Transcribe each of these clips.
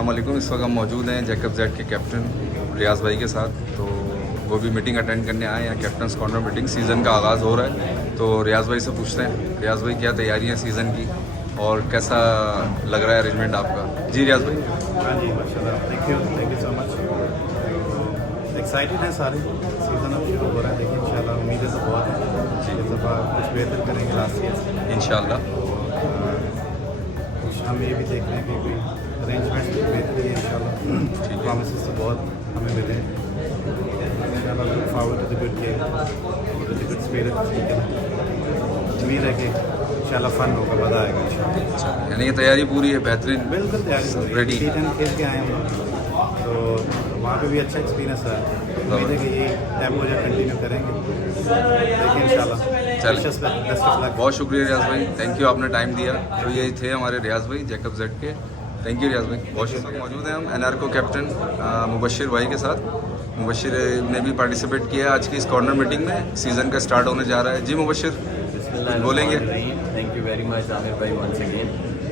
अस्सलाम वालेकुम। इस वक्त हम मौजूद हैं जैकब जेड के कैप्टन रियाज़ भाई के साथ। तो वो भी मीटिंग अटेंड करने आए हैं, कैप्टन्स कॉर्नर मीटिंग। सीज़न का आगाज़ हो रहा है, तो रियाज़ भाई से पूछते हैं रियाज़ भाई क्या तैयारी है सीज़न की और कैसा लग रहा है अरेंजमेंट आपका। जी रियाज़ भाई। हाँ जी, माशाल्लाह, thank you so much. Excited हैं सारे, सीज़न अब शुरू हो रहा है, देखिए इंशाल्लाह उम्मीदें तो बहुत हैं जी, इस दफ़ा कुछ बेहतर करेंगे लास्ट ईयर से इंशाल्लाह। कुछ हम ये भी देख रहे हैं कि कोई अरेंजमेंट की बेहतरी है इंशाल्लाह। प्रॉमिसेस तो बहुत हमें मिले हैं इंशाल्लाह। Look forward to the good game, to the good spirit. उम्मीद है कि इंशाल्लाह फन होगा, मज़ा आएगा इंशाल्लाह। यानी ये तैयारी पूरी है, बेहतरीन बिल्कुल तैयारी हो रही है। रेडी। T10 खेल के आए हम लोग, तो वहाँ पे भी अच्छा एक्सपीरियंस है। उम्मीद है कि ये टेम्पो जो कंटिन्यू करेंगे, देखिए इंशाल्लाह। चल बेस्ट ऑफ लक। बहुत शुक्रिया रियाज़ भाई, थैंक यू, आपने टाइम दिया। तो यही थे हमारे रियाज़ भाई जैकब जेड के। थैंक यू रियाज़ भाई, बहुत शुक्रिया। मौजूद हैं हम एनआरको कैप्टन मुबशिर भाई के साथ। मुबशिर ने भी पार्टिसिपेट किया आज की इस कॉर्नर मीटिंग में। सीज़न का स्टार्ट होने जा रहा है। जी मुबशिर बोलेंगे। Thank you very much Aamir भाई, वंस अगेन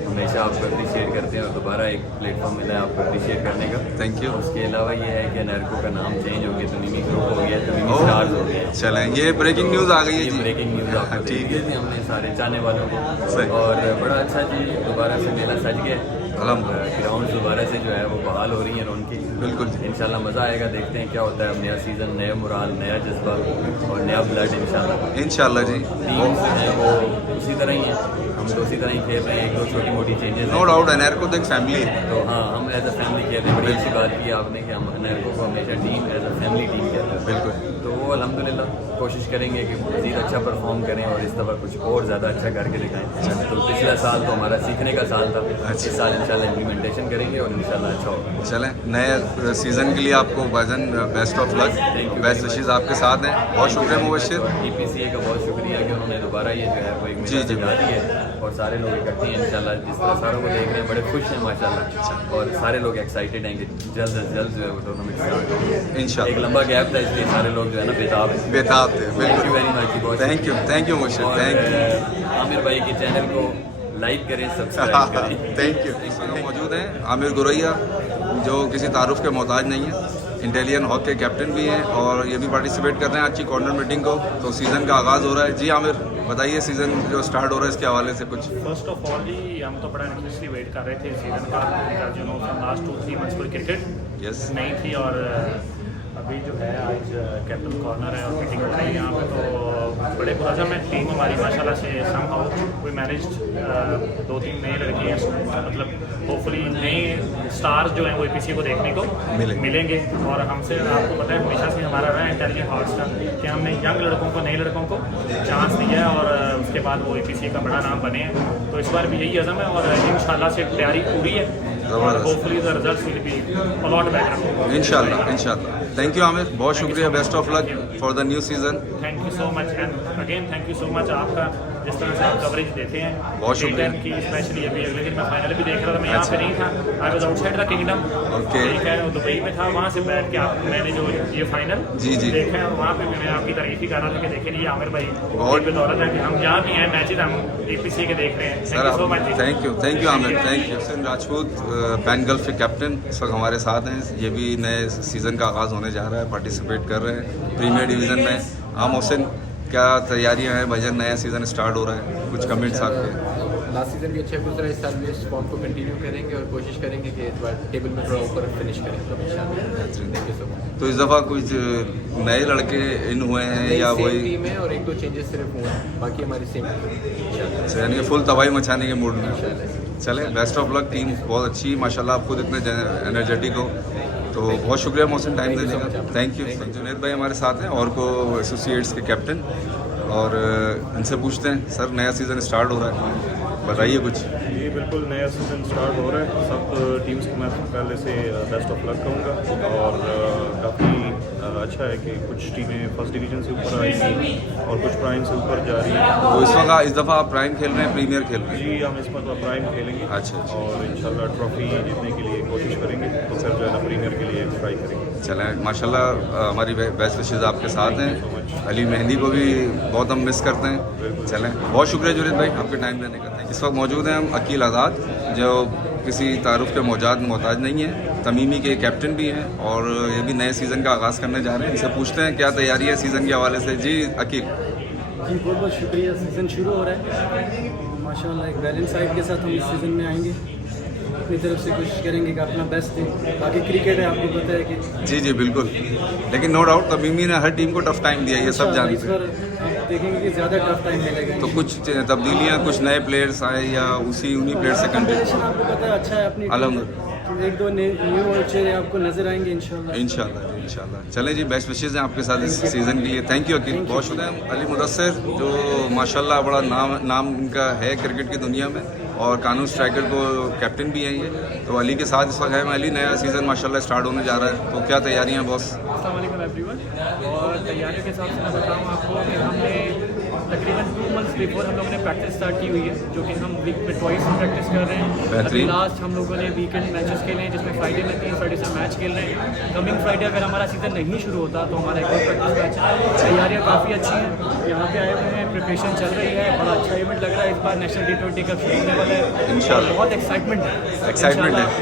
हमेशा आपको अप्रिशिएट करते हैं और दोबारा एक प्लेटफॉर्म मिला है आपको अप्रिशिएट करने का। Thank you. उसके अलावा ये है कि एनआरको का नाम चेंज हो गया, तमीमी ग्रुप हो गया, तमीमी स्टार्स हो गया। चलें, ये ब्रेकिंग न्यूज़ आ गई है जी। ब्रेकिंग न्यूज़ आपको ठीक ठीक है हमने सारे चाहने वालों को। सही। और बड़ा अच्छा जी, दोबारा से मेला सज गया, अल्हम्दुलिल्लाह। ग्राउंड दोबारा से जो है वो बहाल हो रही है उनकी। बिल्कुल इंशाल्लाह मज़ा आएगा, देखते हैं क्या होता है। अब नया सीज़न, नया मुराल, नया जज्बा और नया ब्लड इंशाल्लाह। इंशाल्लाह जी। टीम्स हैं वो उसी तरह ही हैं, हम तो उसी तरह ही खेल रहे हैं। एक दो छोटी मोटी चेंजेस नो डाउट एनआरको तो एक फैमिली है। तो हाँ, हम एज अ फैमिली कहते हैं। बड़ी अच्छी बात की आपने कि हम एनआरको को हमेशा team as a family team कहते हैं। बिल्कुल। तो वो अल्हम्दुलिल्लाह कोशिश करेंगे कि मज़ीद अच्छा परफॉर्म करें और इस दफ़ा कुछ और ज़्यादा अच्छा करके दिखाएं। तो पिछला साल तो हमारा सीखने का साल था, इस साल इंशाल्लाह इम्प्लीमेंटेशन करेंगे और इंशाल्लाह अच्छा होगा। चलें, नए सीज़न के लिए आपको वजन best of luck, best wishes आपके साथ हैं। बहुत शुक्रिया मुबशिर। EPCA का बहुत शुक्रिया कि उन्होंने दोबारा ये जो है वो एक जी, जी। दी है और सारे लोग इकट्ठे हैं इंशाल्लाह। जिस तरह सारों को देख रहे हैं बड़े खुश हैं माशाल्लाह, और सारे लोग एक्साइटेड हैं कि जल्द अज जल्द जो है वो टूर्नामेंट स्टार्ट हो। इंशाल्लाह। एक लंबा गैप था, इसलिए सारे लोग जो है ना बेताब हैं। बेताब थे, थैंक यू बिल्कुल। वेरी मच जी, बहुत थैंक यू मुबशिर, और थैंक यू। आमिर भाई के चैनल को लाइक करें, सब्सक्राइब करें। Thank you. मौजूद हैं आमिर गुरैया, जो किसी तारुफ के मोहताज नहीं है। इंटेलियन हॉक के कैप्टन भी हैं और ये भी पार्टिसिपेट कर रहे हैं आज की कॉर्नर मीटिंग को। तो सीज़न का आगाज़ हो रहा है। जी आमिर बताइए, सीज़न जो स्टार्ट हो रहा है इसके हवाले से कुछ। फर्स्ट ऑफ ऑल जी, हम तो बड़ा इंटरेस्टली वेट कर रहे थे सीजन का, because you know from last 2-3 months कोई क्रिकेट यस नहीं थी। और अभी जो है आज कैप्टन कॉर्नर है और मीटिंग हो रही है यहाँ पे, तो बड़े पुरज़म है टीम हमारी माशाल्लाह से। समहाउ वी मैनेज्ड 2-3 नए लड़के हैं, मतलब होपफुली नए स्टार्स जो हैं वो EPCA को देखने को मिलेंगे। और हमसे आपको पता है हमेशा से हमारा रहा है इंटेलिजेंट हॉर्स का कि हमने यंग लड़कों को, नए लड़कों को चांस दिया है और उसके बाद वो EPCA का बड़ा नाम बने हैं। तो इस बार भी यही अज़म है और इंशाल्लाह से तैयारी पूरी है और hopefully the results will be a lot better इंशाल्लाह इंशाल्लाह। थैंक यू आमिर, बहुत शुक्रिया, best of luck for the new season. Thank you so much and again thank you so much आपका, जिस तरह से आप कवरेज देते हैं। बहुत शुक्रिया। की स्पेशली अभी अगले दिन मैं फाइनल भी देख रहा था, मैं यहाँ पे नहीं था, I was outside the kingdom. Okay. ठीक है, वो दुबई में था, वहाँ से बैठ के आप मैंने जो ये फाइनल जी, जी। देखा है और वहाँ पे भी मैं आपकी तारीफ ही कर रहा था कि देखे नहीं आमिर भाई बहुत- की बदौलत है कि हम जहाँ भी हैं मैचेज हम EPCA के देख रहे हैं। Thank sir you so much. Thank you Aamir, thank you. Hussain Rajput pan gulf के कैप्टन इस वक्त हमारे साथ हैं। ये भी नए सीज़न का आगाज़ होने जा रहा है, पार्टिसिपेट कर रहे हैं प्रीमियर डिवीज़न में। आम हुसैन, क्या तैयारियां हैं भजन, नया सीज़न स्टार्ट हो रहा है, कुछ कमेंट्स आपके। लास्ट सीज़न भी अच्छा गुजरा, इस साल भी इस फॉर्म को कंटिन्यू करेंगे और कोशिश करेंगे कि इस बार टेबल में थोड़ा ऊपर फिनिश करें। तो थैंक यू सो मच। तो इस दफ़ा कुछ नए लड़के इन हुए हैं या वही टीम है और एक दो चेंजेस सिर्फ हुए हैं, बाकी हमारी सेम टीम। अच्छा, यानी कि फुल तबाही मचाने के मूड में। चले, बेस्ट ऑफ लक, टीम बहुत अच्छी माशाल्लाह, आप खुद इतने एनर्जेटिक हो। तो बहुत शुक्रिया मोहसिन टाइम देने का, थैंक यू। जुनैद भाई हमारे साथ हैं और को एसोसिएट्स के कैप्टन, और इनसे पूछते हैं सर नया सीज़न स्टार्ट हो रहा है, बताइए कुछ। जी बिल्कुल, नया सीज़न स्टार्ट हो रहा है। सब टीम्स को मैं पहले से बेस्ट ऑफ लक कहूँगा और काफ़ी अच्छा है कि कुछ टीमें फर्स्ट डिवीज़न से ऊपर आएंगी और कुछ प्राइम से ऊपर जा रही है। तो इस दफ़ा आप प्राइम खेल रहे हैं, प्रीमियर खेल रहे हैं? जी, हम इस बार प्राइम खेलेंगे। अच्छा। और इंशाल्लाह ट्रॉफी जीतने के लिए कोशिश करेंगे, तो फिर जो है ना प्रीमियर के लिए ट्राई करेंगे। चलें, माशाल्लाह हमारी बेस्ट विशेज़ आपके साथ हैं। अली मेहंदी को भी बहुत हम मिस करते हैं। चलें, बहुत शुक्रिया जुनैद भाई आपके टाइम देने का। इस वक्त मौजूद हैं हम अकील आज़ाद, जो किसी तारुफ के मोहताज नहीं है। तमीमी के कैप्टन भी हैं और ये भी नए सीज़न का आगाज़ करने जा रहे हैं। इनसे पूछते हैं क्या तैयारी है सीज़न के हवाले से। जी अकील। जी बहुत बहुत शुक्रिया। सीज़न शुरू हो रहा है माशाल्लाह, एक बैलेंस साइड के साथ हम इस सीज़न में आएंगे। अपनी तरफ से कोशिश करेंगे कि अपना बेस्ट दें। बाकी क्रिकेट है, आपको पता है कि जी जी बिल्कुल, लेकिन नो डाउट तमीमी ने हर टीम को टफ टाइम दिया, ये सब इस जानते हैं। बार आप देखेंगे कि ज़्यादा टफ टाइम मिलेगा। तो कुछ तब्दीलियाँ, कुछ नए प्लेयर्स आए या उन्हीं प्लेयर से कंटिन्यू? कॉम्बिनेशन आपको पता है अच्छा है अपनी, अल्हम्दुलिल्लाह। एक दो न्यू चेहरे आपको नजर आएंगे इंशाल्लाह। इंशाल्लाह। चलें जी, बेस्ट विशेज़ हैं आपके साथ इस सीज़न के लिए। Thank you Aqeel. बहुत शुक्रिया। अली मुदस्सिर जो माशाल्लाह बड़ा नाम इनका है क्रिकेट की दुनिया में और कानून स्ट्राइकर को कैप्टन भी हैं ये, तो अली के साथ इस वक्त है। अली, नया सीज़न माशाल्लाह स्टार्ट होने जा रहा है, तो क्या तैयारियां हैं बॉस? अस्सलाम वालेकुम एवरीवन। और तैयारियों के हिसाब से मैं बताऊँ आपको कि हमने तकरीबन 2 मंथ्स बिफोर हम लोगों ने प्रैक्टिस स्टार्ट की हुई है, जो कि हम वीक में ट्वाइस प्रैक्टिस कर रहे हैं। अभी लास्ट हम लोगों ने वीकेंड मैचेस खेले हैं, जिसमें फ्राइडे में 3 फ्राइडे से मैच खेल रहे हैं। कमिंग फ्राइडे अगर हमारा सीज़न नहीं शुरू होता तो हमारा एक और प्रैक्टिस मैच है। तैयारियाँ काफ़ी अच्छी हैं, यहाँ पे आए हुए हैं, प्रिपरेशन चल रही है। बड़ा अच्छा इवेंट लग रहा है इस बार। नेशनल T20 कप शुरू होने वाला है इंशाल्लाह। बहुत एक्साइटमेंट है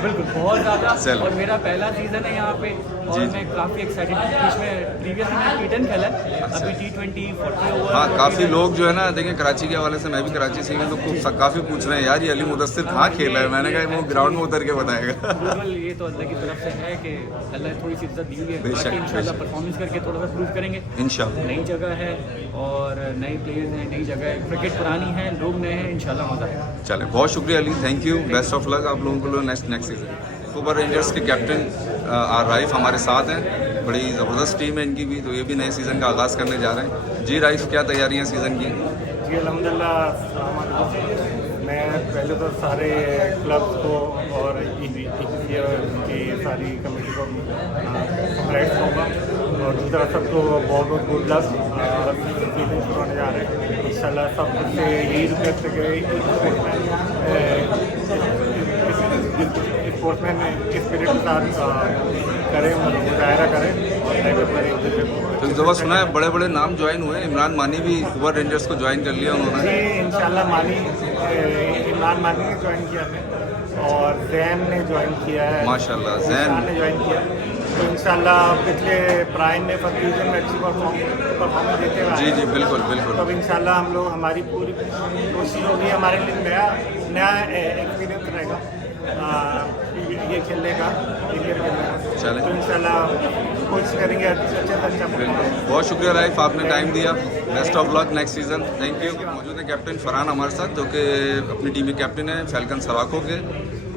बिल्कुल, बहुत ज़्यादा। और मेरा पहला सीज़न है यहाँ पे और मैं काफ़ी एक्साइटेड हूँ। इसमें प्रीवियसली मैंने T10 खेला है, अभी T20 40 ओवर। हाँ, काफ़ी लोग जो है ना, देखें कराची के हवाले से, मैं भी कराची से हूँ, तो काफ़ी पूछ रहे हैं यार ये अली मुदस्सिर कहाँ खेला है। मैंने कहा वो ग्राउंड में उतर के बताएगा। बिल्कुल, ये तो अल्लाह की तरफ से है कि अल्लाह ने थोड़ी सी इज्जत दी हुई है। बाकी इंशाल्लाह परफॉर्मेंस करके थोड़ा सा प्रूव करेंगे इंशाल्लाह। नई जगह है और नए प्लेयर्स हैं, नई जगह है, क्रिकेट पुरानी है, लोग नए हैं, इंशाल्लाह मज़ा आएगा। चलें, बहुत शुक्रिया Ali, thank you, best of luck आप लोगों को नेक्स्ट सीज़न। सुपर रेंजर्स के कैप्टन आर राइफ हमारे साथ हैं। बड़ी ज़बरदस्त टीम है इनकी भी, तो ये भी नए सीज़न का आगाज़ करने जा रहे हैं। जी राइफ, क्या तैयारियाँ सीज़न की? जी अल्हम्दुलिल्लाह। मैं पहले तो सारे क्लब्स को और की सारी कमेटी को कंग्रेट करूँगा और दूसरा सबको बहुत बहुत गुड लक। सीजन शुरू होने जा रहे हैं इंशाल्लाह। सब कुछ यही रिक्वेस्ट है कि स्पोर्ट्समैन इस स्पिरिट के साथ करें, मुजाहरा करें तो इस दफ़ा सुना है बड़े बड़े नाम ज्वाइन हुए। इमरान मानी भी सुपर रेंजर्स को ज्वाइन कर लिया उन्होंने। जी इंशाल्लाह। इमरान मानी ने ज्वाइन किया है और जैन ने ज्वाइन किया है। माशाल्लाह, जैन ने ज्वाइन किया। तो इंशाल्लाह पिछले प्राइम में फर्स्ट डिवीजन में अच्छी परफॉर्मेंस देते हुए जी जी बिल्कुल बिल्कुल। तो अब इंशाल्लाह हम लोग, हमारी पूरी कोशिश होगी, हमारे लिए नया एक्सपीरियंस रहेगा ये खेलने का, क्रिकेट खेलने का। चलें, तो इंशाल्लाह कोशिश करेंगे अच्छे से अच्छा। बहुत शुक्रिया राइफ, आपने टाइम दिया। Best of luck next season. Thank you. मौजूद है कैप्टन फरहान हमारे साथ, जो कि अपनी टीम के कैप्टन है फैल्कन सराको के,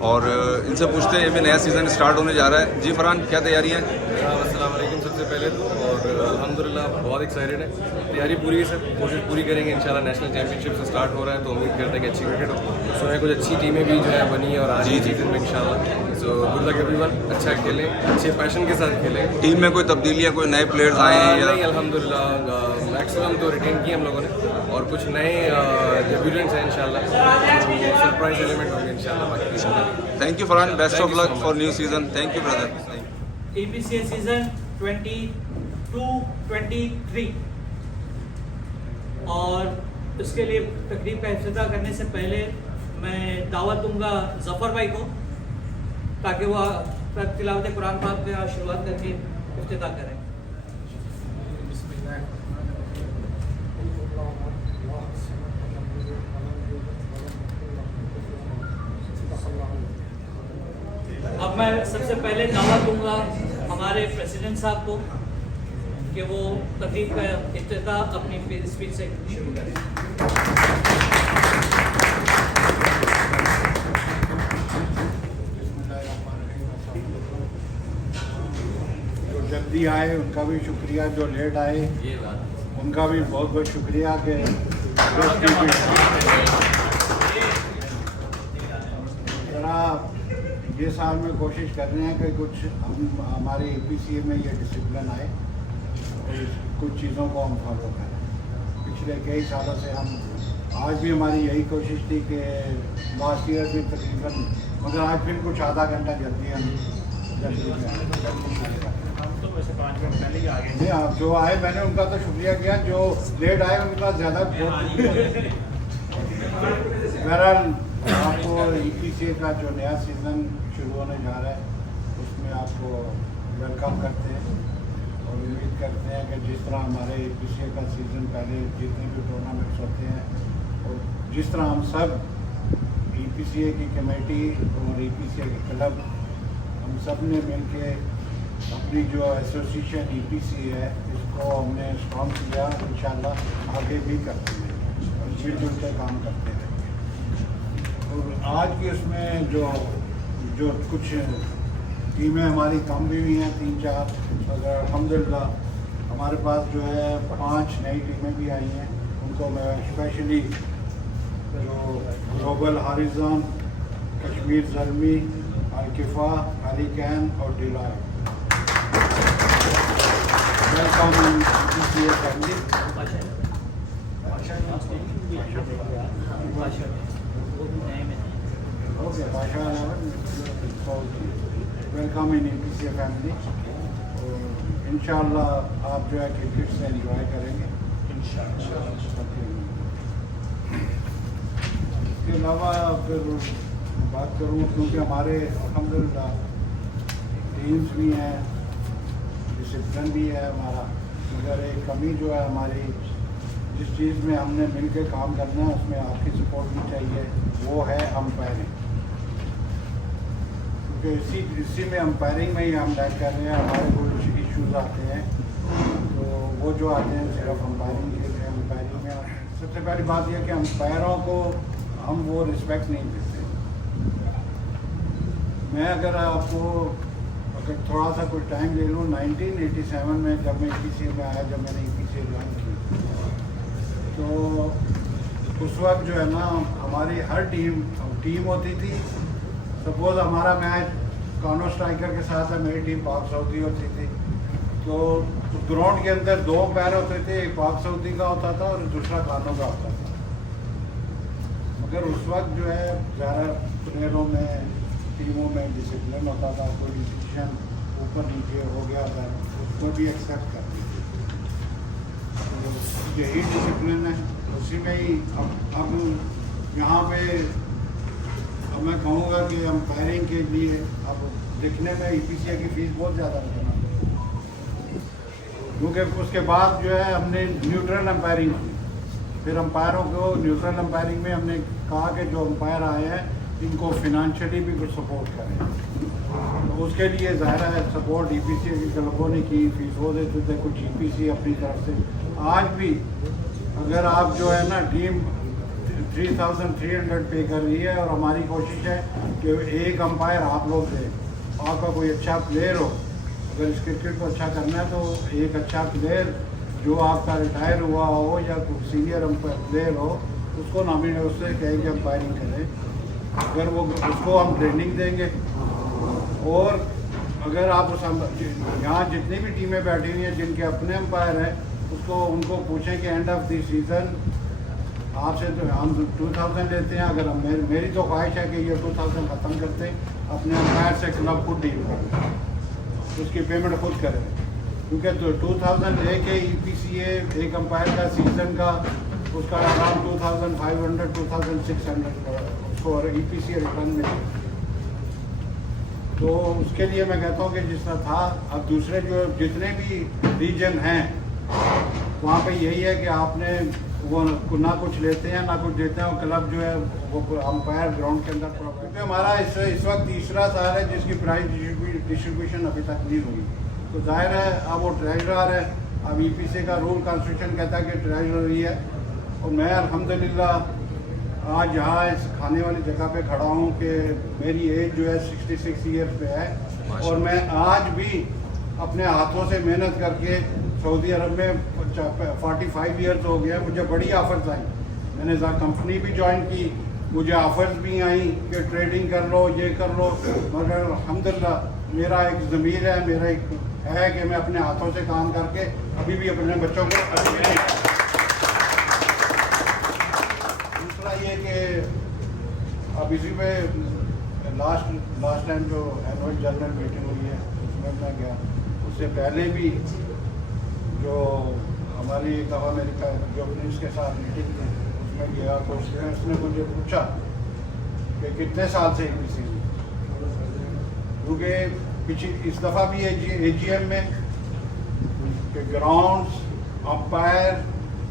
और इनसे पूछते हैं ये भी नया सीज़न स्टार्ट होने जा रहा है। जी फरहान, क्या तैयारी है? अस्सलाम वालेकुम सबसे पहले तो, और अल्हम्दुलिल्लाह बहुत एक्साइटेड है। तैयारी पूरी है सर, कोशिश पूरी करेंगे इंशाल्लाह। नेशनल चैम्पियनशिप से स्टार्ट हो रहा है तो उम्मीद करते हैं कि अच्छी क्रिकेट हो। सुना है कुछ अच्छी टीमें भी जो है बनी और आ रही है सीजन में इंशाल्लाह। सो गुड लक एवरीवन, अच्छा खेलें, अच्छे पैशन के साथ खेलें। टीम में कोई तब्दीलियाँ, कोई नए प्लेयर्स आए हैं या? नहीं अल्हम्दुलिल्लाह, मैक्सिमम तो रिटेन किए हम लोगों ने और कुछ नए डेब्यूटेंट्स हैं इंशाल्लाह, सरप्राइज एलिमेंट होंगे इंशाल्लाह। Thank you Farhan, best of luck for new season. Thank you brother. APCA season 22-23 और उसके लिए तकरीब का इफ्तिताह करने से पहले मैं दावत दूंगा ज़फ़र भाई को, ताकि वह तिलावत कुरान पाक का शुरुआत करके इफ्तिताह करें। अब मैं सबसे पहले दावत दूंगा हमारे प्रेसिडेंट साहब को कि वो तकरीब का इफ्तिताह अपनी स्पीच से शुरू करें। जो जल्दी आए उनका भी शुक्रिया, जो लेट आए उनका भी बहुत बहुत शुक्रिया कि जरा ये साल में कोशिश कर रहे हैं कि कुछ हम हमारे APCA में ये डिसिप्लिन आए और कुछ चीज़ों को हम फॉलो करें। पिछले कई सालों से हम, आज भी हमारी यही कोशिश थी कि लास्ट ईयर भी तकरीबन, मगर आज फिर कुछ आधा घंटा जल्दी हम नहीं, आप जो आए मैंने उनका तो शुक्रिया किया, जो लेट आए उनका ज़्यादा बहरहाल आपको आपको EPCA का जो नया सीज़न शुरू होने जा रहा है उसमें आपको वेलकम करते हैं और उम्मीद करते हैं कि जिस तरह हमारे EPCA का सीज़न पहले जितने भी टूर्नामेंट्स होते हैं और जिस तरह हम सब EPCA की कमेटी और EPCA के क्लब हम सब ने मिल के अपनी जो एसोसिएशन EPCA है इसको हमने स्ट्रॉन्ग किया। इंशाल्लाह आगे भी करते हैं और मिलजुल के काम करते रहेंगे। और आज की उसमें जो कुछ टीमें हमारी कम भी हुई हैं 3-4, अगर अल्हम्दुलिल्लाह हमारे पास जो है 5 नई टीमें भी आई हैं। उनको मैं स्पेशली जो ग्लोबल हॉरिज़न, कश्मीर ज़ल्मी, अल-किफ़ा, अली कैन और डिलाय welcome in EPCA family. Okay भाषा वेलकम इन EPCA फैमिली। और इंशाल्लाह आप जो है क्रिकेट से एंजॉय करेंगे इंशाल्लाह। इसके अलावा फिर बात करूँ क्योंकि हमारे अल्हम्दुलिल्लाह टीम्स भी हैं, डिसिप्लिन भी है हमारा, मगर एक कमी जो है हमारी जिस चीज़ में हमने मिल के काम करना है उसमें आपकी सपोर्ट भी चाहिए, वो है अंपायरिंग। क्योंकि इसी में अंपायरिंग में ही हम लैग कर रहे हैं। हमारे कुछ इश्यूज़ आते हैं तो वो जो आते हैं सिर्फ अंपायरिंग के लिए। अंपायरिंग में सबसे पहली बात यह कि अंपायरों को हम वो रिस्पेक्ट नहीं देते। मैं अगर आपको थोड़ा सा कुछ टाइम ले लूँ 1987 में जब मैं EPCA में आया, जब मैंने EPCA ज्वाइन की तो उस वक्त जो है ना हमारी हर टीम होती थी। सपोज हमारा मैच कानो स्ट्राइकर के साथ है, मेरी टीम पाक सऊदी होती थी। तो ग्राउंड के अंदर 2 पैर होते थे, एक पाक सऊदी का होता था और दूसरा कानो का होता था। मगर उस वक्त जो है ज़्यादा प्लेयरों में टीमों में डिसिप्लिन होता था। कोई डिसीजन ऊपर नीचे हो गया था उसको भी एक्सेप्ट करते थे। तो यही डिसिप्लिन है, उसी में ही अब यहाँ पे अब मैं कहूँगा कि अंपायरिंग के लिए अब दिखने में EPCA की फ़ीस बहुत ज़्यादा है, क्योंकि उसके बाद जो है हमने न्यूट्रल अंपायरिंग की। फिर अंपायरों को न्यूट्रल अंपायरिंग में हमने कहा कि जो अंपायर आए हैं इनको फिनंशियली भी कुछ सपोर्ट करें। तो उसके लिए ज़ाहिर है सपोर्ट EPCA की क्लबों ने की, फीस वो देते थे, कुछ EPCA अपनी तरफ से। आज भी अगर आप जो है ना टीम 3300 पे कर रही है और हमारी कोशिश है कि एक अंपायर आप लोग दें। आपका कोई अच्छा प्लेयर हो, अगर इस क्रिकेट को अच्छा करना है तो एक अच्छा प्लेयर जो आपका रिटायर हुआ हो या कोई सीनियर प्लेयर हो उसको नॉमिनेट उससे कहेंगे अंपायरिंग करें। अगर वो उसको हम ट्रेनिंग देंगे। और अगर आप उस यहाँ जितनी भी टीमें बैठी हुई हैं जिनके अपने अंपायर हैं उसको उनको पूछें कि एंड ऑफ द सीज़न आपसे तो हम 2000 लेते हैं। अगर हम मेरी तो ख्वाहिश है कि ये 2000 ख़त्म करते हैं, अपने अंपायर से क्लब खुद डील करें, उसकी पेमेंट खुद करें। क्योंकि तो 2000 लेके EPCA एक अंपायर का सीज़न का उसका अराउंड 2500 2600 उसको EPCA रिटर्न में। तो उसके लिए मैं कहता हूँ कि जिस तरह था, अब दूसरे जो जितने भी रीजन हैं वहाँ पे यही है कि आपने वो ना कुछ लेते हैं ना कुछ देते हैं। और क्लब जो है वो अंपायर ग्राउंड के अंदर क्योंकि हमारा इस वक्त तीसरा साल है जिसकी प्राइज डिस्ट्रीब्यूशन अभी तक नहीं हुई। तो जाहिर है अब वो ट्रेजरर है। अब EPCA का रूल कॉन्स्टिट्यूशन कहता है कि ट्रेजरर ही है। और मैं अल्हम्दुलिल्लाह आज यहाँ इस खाने वाली जगह पे खड़ा हूँ कि मेरी एज जो है 66 ईयर्स पे है और मैं आज भी अपने हाथों से मेहनत करके सऊदी अरब में 45 ईयर्स हो गया। मुझे बड़ी ऑफर्स आई, मैंने कंपनी भी ज्वाइन की, मुझे ऑफर्स भी आई कि ट्रेडिंग कर लो, ये कर लो। मगर अल्हम्दुलिल्लाह मेरा एक ज़मीर है, मेरा एक है कि मैं अपने हाथों से काम करके अभी भी अपने बच्चों को दूसरा ये कि अब इसी में लास्ट टाइम जो एनुअल जनरल मीटिंग हुई है उसमें मैं गया। उससे पहले भी जो हमारी एक दफ़ा मेरी जो पुलिस के साथ मीटिंग थी उसमें गया तो उसने मुझे पूछा कि कितने साल से EPC में, क्योंकि पिछली इस दफ़ा भी AGM में कि ग्राउंड्स, अंपायर,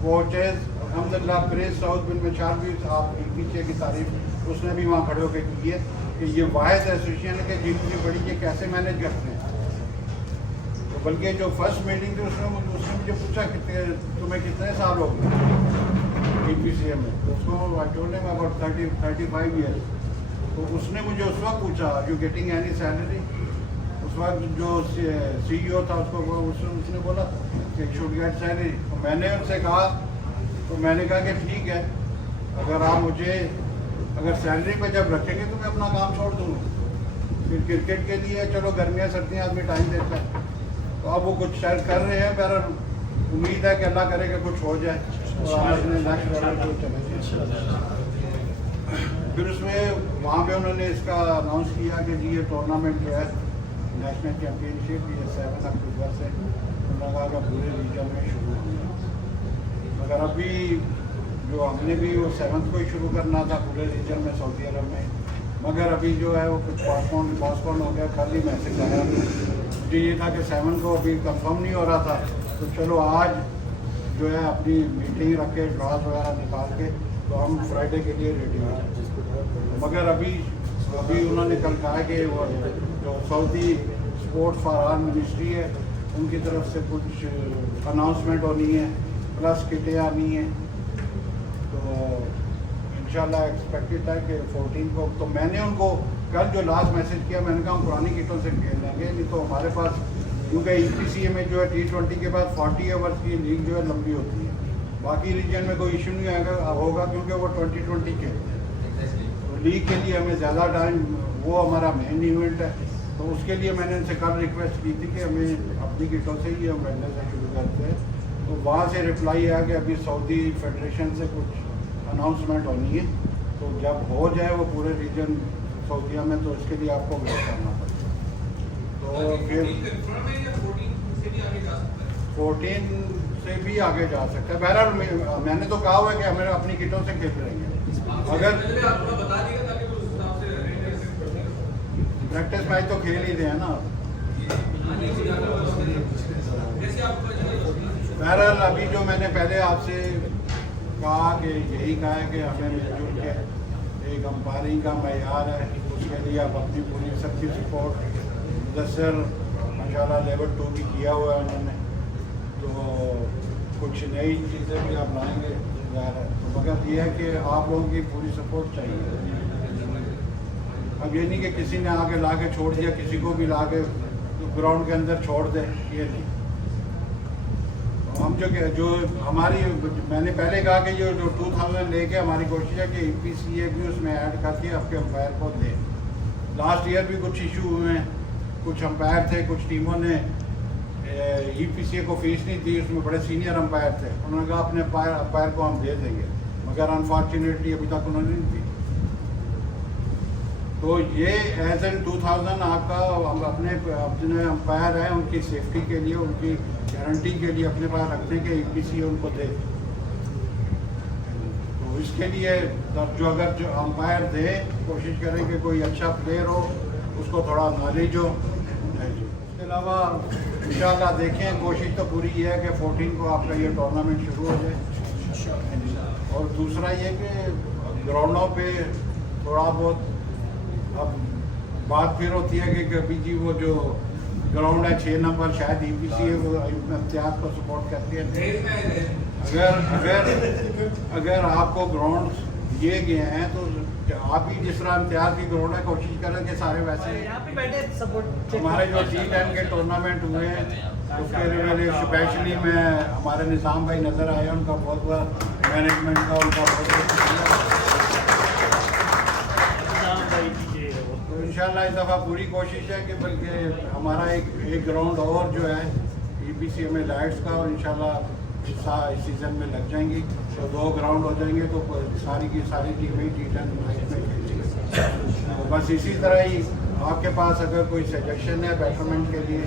कोचेस, अल्हम्दुलिल्लाह प्रेस साउथ बिन में चार भी आप EPC की तारीफ उसने भी वहाँ खड़े होकर की है कि ये वाहिद एसोसिएशन है कि जितनी बड़ी ये कैसे मैनेज करते हैं। तो बल्कि जो फर्स्ट मीटिंग थी उसने मुझे पूछा कितने तुम्हें कितने साल हो गए EPC में, तो उसको I told him about 35 years. तो उसने मुझे उस वक्त पूछा यू गेटिंग एनी सैलरी, उस वक्त जो CEO था उसने बोला कि शुड गेट सैलरी। तो मैंने उनसे कहा, तो मैंने कहा कि ठीक है, अगर आप मुझे अगर सैलरी पे जब रखेंगे तो मैं अपना काम छोड़ दूँगा। फिर क्रिकेट के लिए चलो गर्मियाँ सर्दियाँ आदमी टाइम देता है, तो अब वो कुछ शायद कर रहे हैं, पर उम्मीद है कि अल्लाह करे कि कुछ हो जाए और अपने नेक्स्ट लेवल को चले जाए। फिर उसमें वहाँ पे उन्होंने इसका अनाउंस किया कि जी ये टूर्नामेंट जो है नेशनल चैम्पियनशिप ये 7 अक्टूबर से उन्होंने कहा कि पूरे रीजन में शुरू होगा, मगर अभी जो हमने भी वो 7 को ही शुरू करना था पूरे रीजन में सऊदी अरब में, मगर अभी जो है वो कुछ पोस्टपोन हो गया। कल ही मैसेज आया जी ये था कि 7 को अभी कंफर्म नहीं हो रहा था, तो चलो आज जो है अपनी मीटिंग रख के ड्रॉज वगैरह निकाल के तो हम फ्राइडे के लिए रेडी हो जाए। मगर अभी उन्होंने कल कहा कि वो जो Saudi sports for all ministry है उनकी तरफ से कुछ अनाउंसमेंट होनी है, प्लस किटें आनी है, तो इंशाल्लाह एक्सपेक्टेड है कि 14 को। तो मैंने उनको कल जो लास्ट मैसेज किया, मैंने कहा हम पुरानी किटों से खेल लेंगे, नहीं तो हमारे पास क्योंकि EPCA में जो है T20 के बाद 40 ओवर्स की लीग जो है लंबी होती है, बाकी रीजन में कोई इशू नहीं होगा क्योंकि वो 2020 खेलते हैं। तो लीग के लिए हमें ज़्यादा टाइम, वो हमारा मेन इवेंट है, तो उसके लिए मैंने उनसे कल रिक्वेस्ट की थी कि हमें अपनी किटों से ही हम वेंडर से शुरू करते हैं। तो वहाँ से रिप्लाई आया कि अभी सऊदी फेडरेशन से कुछ अनाउंसमेंट होनी है, तो जब हो जाए वो पूरे रीजन सऊदीया में तो इसके लिए आपको वेट करना पड़ेगा। तो फिर 14 से भी आगे जा सकता है। बहरहाल मैंने तो कहा हुआ है कि हमें अपनी किटों से खेल रहेंगे, अगर प्रैक्टिस मैच तो खेल ही रहे हैं ना। बहरहाल अभी जो मैंने पहले आपसे कहा कि यही कहा है कि हमें मिलजुल के एक अंपायरिंग का मैयार है, उसके लिए आप अपनी पूरी सबकी सपोर्ट मुदस्सर माशाल्लाह लेवल 2 की किया हुआ है उन्होंने, तो कुछ नई चीज़ें भी आप लाएंगे ज़ाहिर है, तो मगर ये है कि आप लोगों की पूरी सपोर्ट चाहिए। अब ये नहीं कि किसी ने आगे ला के छोड़ दिया, किसी को भी ला के ग्राउंड के अंदर छोड़ दे, ये नहीं। हम जो हमारी, मैंने पहले कहा कि जो 2000 लेके हमारी कोशिश है कि EPCA भी उसमें ऐड करके आपके अंपायर को दे। लास्ट ईयर भी कुछ इशू हुए हैं, कुछ अंपायर थे, कुछ टीमों ने EPCA को फीस नहीं दी, उसमें बड़े सीनियर अंपायर थे, उन्होंने कहा अपने अंपायर को हम दे देंगे, मगर अनफॉर्चुनेटली अभी तक उन्होंने नहीं दी। तो ये एज एन 2000 आपका अपने अंपायर हैं उनकी सेफ्टी के लिए, उनकी गारंटी के लिए अपने पास रखने के EPCA उनको दे। तो इसके लिए जो अगर जो अंपायर दे, कोशिश करें कि कोई अच्छा प्लेयर हो, उसको थोड़ा नॉलेज हो। इसके अलावा इंशाल्लाह देखें, कोशिश तो पूरी ये है कि 14 को आपका ये टूर्नामेंट शुरू हो जाए। और दूसरा ये कि ग्राउंडों पे थोड़ा बहुत अब बात फिर होती है कि कभी जी वो जो ग्राउंड है 6 नंबर शायद EPCA वो इम्तियाज़ को सपोर्ट करती है। अगर आपको ग्राउंड दिए गए हैं तो आप भी जिस तरह इम्तियाज़ की ग्राउंड है कोशिश करें कि सारे वैसे हमारे जो T10 के टूर्नामेंट हुए हैं उसके लिए स्पेशली मैं हमारे निज़ाम भाई नज़र आए, उनका बहुत बहुत मैनेजमेंट का उनका बहुत तो इंशाल्लाह इस दफ़ा पूरी कोशिश है कि बल्कि हमारा एक ग्राउंड और जो है EPCA में लाइट्स का, और इंशाल्लाह इस सीज़न में लग जाएंगी तो 2 ग्राउंड हो जाएंगे, तो सारी की सारी टीमें T10 में खेलेंगी। तो बस इसी तरह ही आपके पास अगर कोई सजेशन है बेटरमेंट के लिए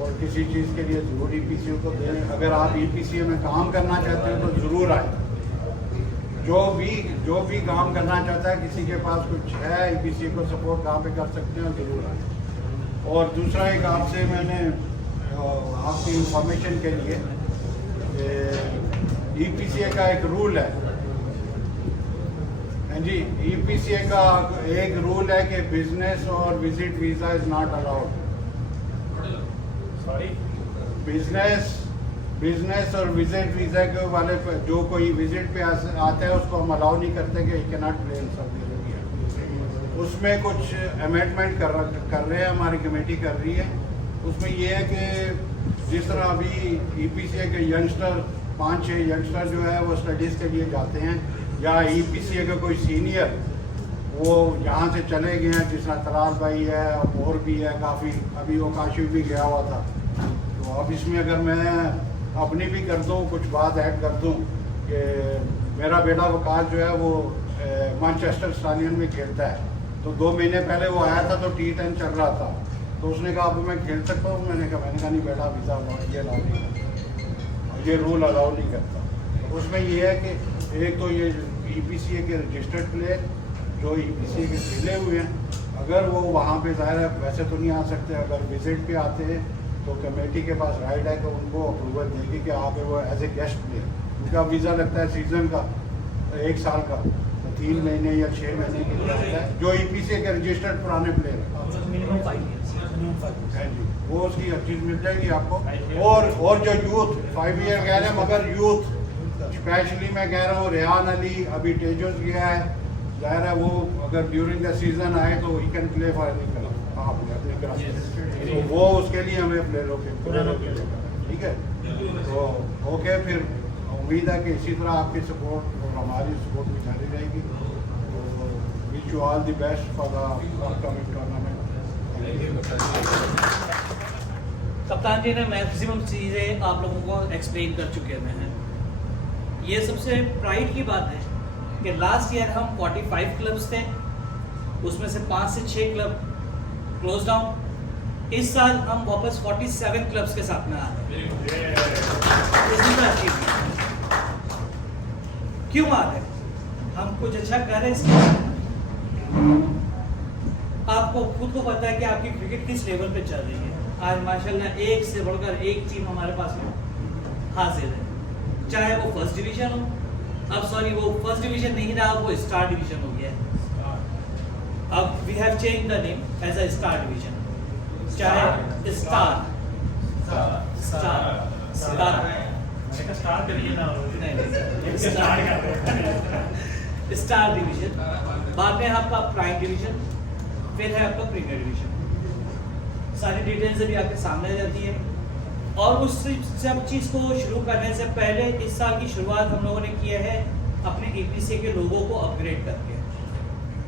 और किसी चीज़ के लिए ज़रूर EPCA को दें। अगर आप EPCA में काम करना चाहते हैं तो ज़रूर आए, जो भी काम करना चाहता है, किसी के पास कुछ है EPCA को सपोर्ट कहाँ पे कर सकते हैं, ज़रूर आए। और दूसरा एक आपसे मैंने आपकी इंफॉर्मेशन के लिए EPCA का एक रूल है। हाँ जी, EPCA का एक रूल है कि बिजनेस और visit visa is not allowed. Sorry, business और विजिट वीज़ा के वाले जो कोई विजिट पे आता है उसको हम अलाउ नहीं करते कि he can not play in Saudi Arabia. उसमें कुछ अमेंडमेंट कर रहे हैं, हमारी कमेटी कर रही है। उसमें ये है कि जिस तरह अभी EPCA के यंगस्टर 5-6 यंगस्टर जो है वो स्टडीज़ के लिए जाते हैं, या EPCA का कोई सीनियर वो यहाँ से चले गए हैं, जिस तरह तलाल भाई है और भी है काफ़ी, अभी वो काशिफ भी गया हुआ था। तो अब इसमें अगर मैं अपनी भी कर दूँ, कुछ बात ऐड कर दूँ कि मेरा बेटा वकास जो है वो मैनचेस्टर स्टालियन में खेलता है। तो 2 महीने पहले वो आया था तो T10 चल रहा था, तो उसने कहा अब मैं खेल सकता हूँ। मैंने कहा नहीं बेटा, वीज़ा ये अलाउ नहीं करता, ये रूल अलाउ नहीं करता। तो उसमें ये है कि एक तो ये EPCA के रजिस्टर्ड प्लेयर जो EPCA के खेले हुए हैं, अगर वो वहाँ पे ज़ाहिर है वैसे तो नहीं आ सकते, अगर विजिट पे आते हैं तो कमेटी के पास राइट है कि उनको अप्रूवल देगी कि आगे वो एज ए गेस्ट प्लेयर, उनका वीज़ा लगता है सीज़न का 1 साल का, तो 3 महीने या 6 महीने के लिए आता है। जो EPCA के रजिस्टर्ड पुराने प्लेयर हैं जी, वो उसकी हर चीज़ मिल जाएगी आपको। और जो यूथ 5 ईयर कह रहे हैं, मगर यूथ स्पेशली मैं कह रहा हूँ रेहान अली अभी तेजस गया है, ज़ाहिर है वो अगर ड्यूरिंग द सीजन आए तो he can play for any club, तो वो उसके लिए हमें प्लेयरों के ठीक है। तो ओके, फिर उम्मीद है कि इसी तरह आपकी सपोर्ट और हमारी सपोर्ट भी जारी रहेगी। तो wish you all the best for the upcoming tournament. कप्तान जी ने मैक्सिमम चीज़ें आप लोगों को एक्सप्लेन कर चुके हैं। ये सबसे प्राइड की बात है कि लास्ट ईयर हम 45 क्लब्स थे, उसमें से 5 से 6 क्लब क्लोज डाउन। इस साल हम वापस 47 क्लब्स के साथ में आ रहे हैं। क्यों आ रहे हैं? हम कुछ अच्छा कर रहे हैं। आपको खुद को पता है कि आपकी क्रिकेट किस लेवल पे चल रही है। आज माशाल्लाह एक से बढ़कर एक टीम हमारे पास में हाजिर है, चाहे वो फर्स्ट डिवीजन हो, अब सॉरी वो फर्स्ट डिवीजन नहीं रहा, वो स्टार डिवीजन हो गया है। अब we have change the name as a star division, चाहे स्टार स्टार डिवीजन, बाद में आपका प्राइम डिवीजन, फिर है आपका प्रीमियर डिवीजन। सारी डिटेल्स भी आपके सामने आ जाती है। और उस सब चीज़ को शुरू करने से पहले इस साल की शुरुआत हम लोगों ने किया है अपने EPCA के लोगों को अपग्रेड करके।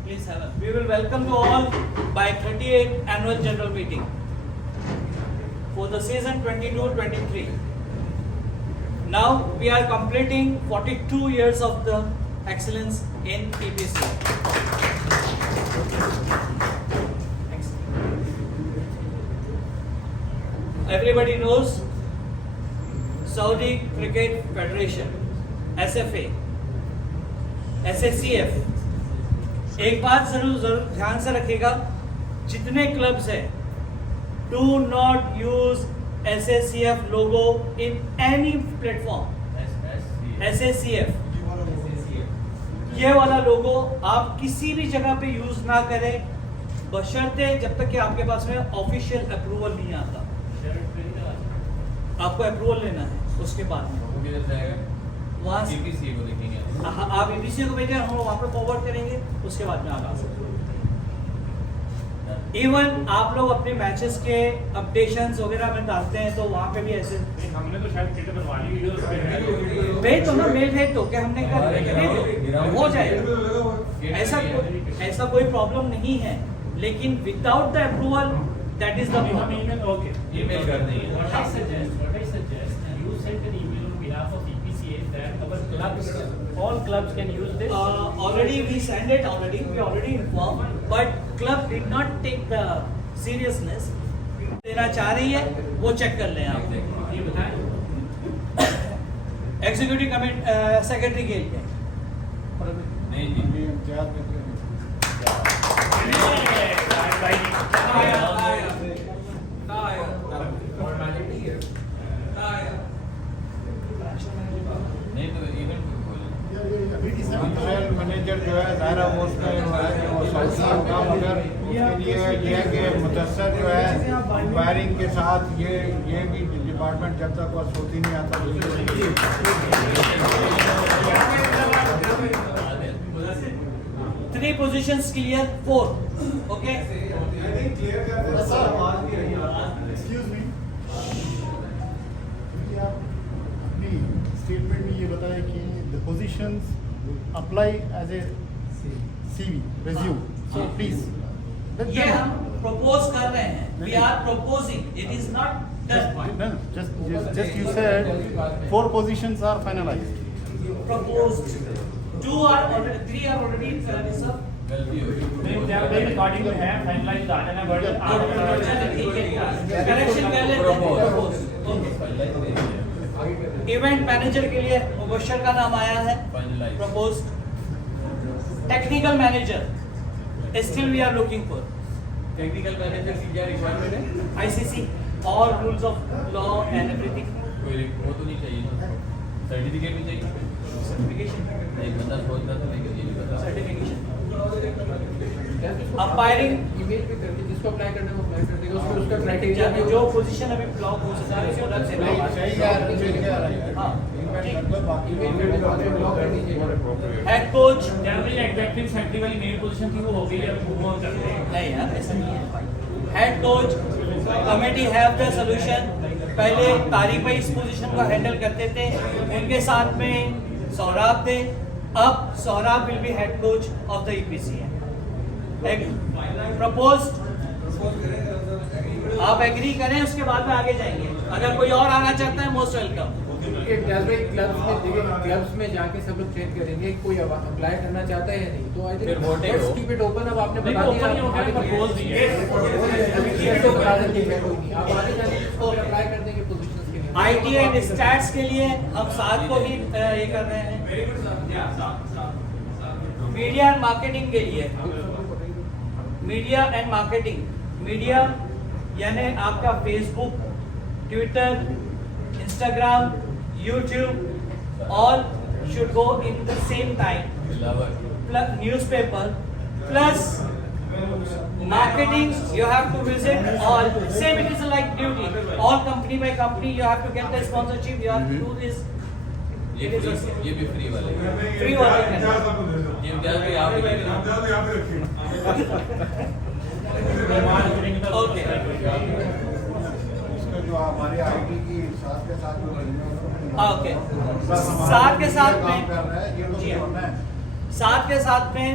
Please we will welcome to all by 38th annual general meeting for the season 22-23। Now we are completing 42 years of the excellence in EPCA. Everybody knows Saudi Cricket Federation, SFA, SACF। एक बात जरूर ध्यान से रखिएगा, जितने clubs हैं, do not use SACF logo in any platform। SACF ये वाला लोगो आप किसी भी जगह पे यूज ना करें, बशर्ते जब तक कि आपके पास में ऑफिशियल अप्रूवल नहीं आता। आपको अप्रूवल लेना है, उसके बाद में वहाँ EPCA को देखेंगे। आप EPCA को भेजें, हम वहाँ पे फॉरवर्ड करेंगे, उसके बाद में आप आ सकते हैं। इवन आप लोग अपने मैचेस के अपडेशंस वगैरह में डालते हैं तो वहाँ पे भी ऐसे हमने तो शायद क्रिकेट बनवा ली भेज दो ना, मेल भेज दो कि हमने कर हो जाएगा। ऐसा कोई प्रॉब्लम नहीं है, लेकिन without the approval that is the problem. Okay, email कर देंगे। What I suggest, you send an email on behalf of EPCA that our clubs, all clubs can use this. Already we sent it already. We already informed, but club did not take the seriousness. देना चाह रही है, वो check कर लें आप। ये बताएं। एग्जीक्यूटिव सेक्रेटरी के लिए एहतियात करके जनरल मैनेजर जो है ज़ाहिर वो उसमें वो सऊदी होगा, मगर उसके लिए ये है कि मुदस्सर जो है वायरिंग के साथ ये भी डिपार्टमेंट जब तक वो सऊदी नहीं आता Three positions clear, 4. Okay. Excuse me, आप अपनी स्टेटमेंट में ये बताया कि the positions apply as a CV resume, so please ये हम propose कर रहे हैं. We are proposing. It is not done. just you said 4 positions are finalized. Proposed. 2 are already, 3 are already in service, sir. According है finalise आ जाना चलिए ठीक है. Correction कर लेते हैं. Proposed. इवेंट मैनेजर के लिए मुबशर का नाम आया है. Proposed. Technical manager. Still we are looking for. Technical manager की क्या रिक्वायरमेंट है? ICC. All rules of law and everything. कोई वो तो नहीं चाहिए ना, सर्टिफिकेट भी चाहिए. Certification. एक बंदा सोच रहा था लेकिन ये नहीं पता. Certification. Umpiring. ईमेल पे करके जिसको अप्लाई करना है वो अप्लाई कर देगा, उसमें उसका क्राइटेरिया भी जो पोजीशन अभी ब्लॉक हो सकता है उसको अलग से नहीं सही है. हाँ. बाकी ब्लॉक कर दीजिए. Head coach. Generally executive secretary वाली मेन पोजीशन थी वो हो गई है, वो करते हैं. नहीं यार ऐसा नहीं है. Head coach. Committee have the solution. पहले तारिक भाई इस पोजीशन को हैंडल करते थे, उनके साथ में सौराब थे. अब Saurabh will be head coach of the EPCM. Proposed. आप एग्री करें उसके बाद में आगे जाएंगे. अगर कोई और आना चाहता है मोस्ट वेलकम. क्लब्स में जाके सब लोग चेक करेंगे कोई अप्लाई करना चाहता है या नहीं, तो I think let's keep it open. अब आपने बता दिया प्रपोज दिए. कैसे बता देंगे, कोई नहीं, आप आगे जाके इसको अप्लाई कर देंगे पोजीशंस के लिए. IT एंड स्टैट्स के लिए हम साथ को ही ये कर रहे हैं. मीडिया एंड मार्केटिंग के लिए. Media and marketing. मीडिया यानी आपका Facebook, Twitter, Instagram, YouTube, all should go in the same time. Newspaper plus marketing, you have to visit all. Same it is like duty. All company by company you have to get the sponsorship. You have to do this. ये भी free वाले. Free वाले हैं. ये इम्तियाज भी आप Okay. इसका जो हमारे IT की साथ के साथ Okay. साथ के साथ में कर रहा है ये लोग जी हाँ. करना है. साथ के साथ में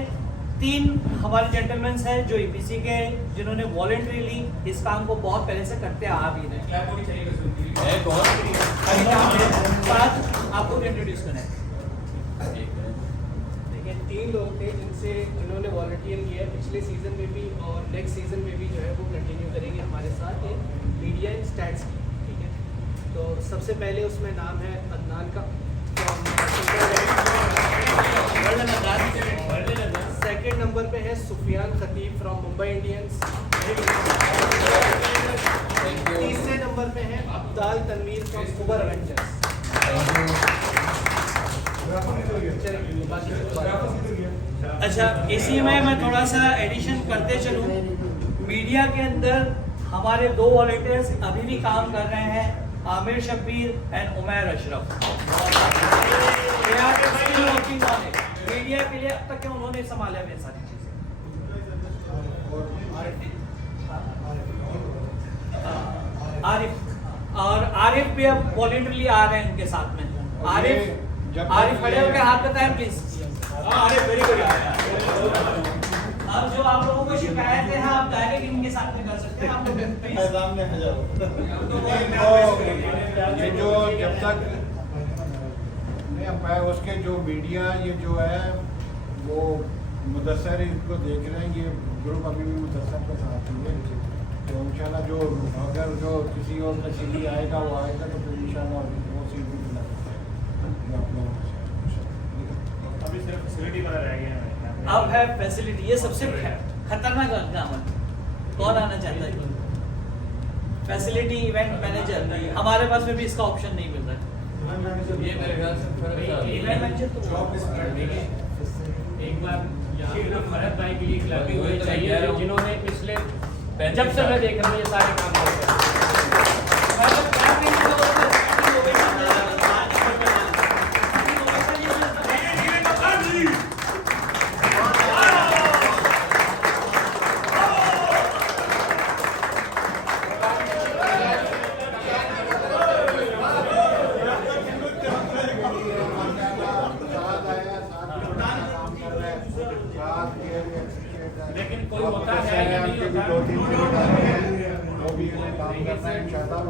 3 हमारे जेंटलमैन हैं जो EPC के, जिन्होंने वॉलंटरीली इस काम को बहुत पहले से करते आ भी रहे हैं. है कौन? साथ आपको इंट्रोड्यूस करें. देखिए 3 लोग थे जिन्होंने वॉलंटियर किया है पिछले सीज़न में भी और नेक्स्ट सीज़न में भी जो है वो कंटिन्यू करेंगे हमारे साथ. मीडिया एंड स्टैट्स की, ठीक है. तो सबसे पहले उसमें नाम है अदनान का. सेकेंड नंबर पे है सुफियान खतीब फ्रॉम मुंबई इंडियंस. तीसरे नंबर पे है Abdal Tanveer from Kuber Avengers. अच्छा, इसी में मैं थोड़ा सा एडिशन करते चलूँ. मीडिया के अंदर हमारे 2 वॉलंटियर्स अभी भी काम कर रहे हैं, आमिर शब्बीर एंड उमैर अशरफ. मीडिया के लिए अब तक के उन्होंने संभाला है सारी चीजें. आरिफ और आरिफ भी अब वॉलंटरली आ रहे हैं उनके साथ में. आरिफ खड़े होकर हाथ बताएं प्लीज. Arif very good. अब जो आप लोगों को शिकायत है आप डायरेक्ट इनके साथ में कर सकते हैं. आप लोग ये जो जब तक मैं उसके जो मीडिया ये जो है वो मुदस्सर इनको देख रहे हैं. ये ग्रुप अभी भी मुदस्सर के साथ ही है. तो इंशाल्लाह जो अगर जो किसी और का CV आएगा वो आएगा तो फिर इंशाल्लाह वो CV मिला. अभी सिर्फ फैसिलिटी वाला रह गया है. अब है फैसिलिटी, ये सबसे खतरनाक काम है। कौन आना चाहता है? फैसिलिटी इवेंट मैनेजर, हमारे पास में भी इसका ऑप्शन नहीं मिल रहा है। ये मेरे ख्याल से इवेंट मैनेजर तो एक बार फरहत भाई के लिए क्लबिंग होनी चाहिए, जिन्होंने पिछले जब से मैं देख रहा हूँ ये सारे काम करते हैं। लेकिन कोई होता है या नहीं होता है, 2-3 वो भी उन्हें काम करना है इंशाल्लाह।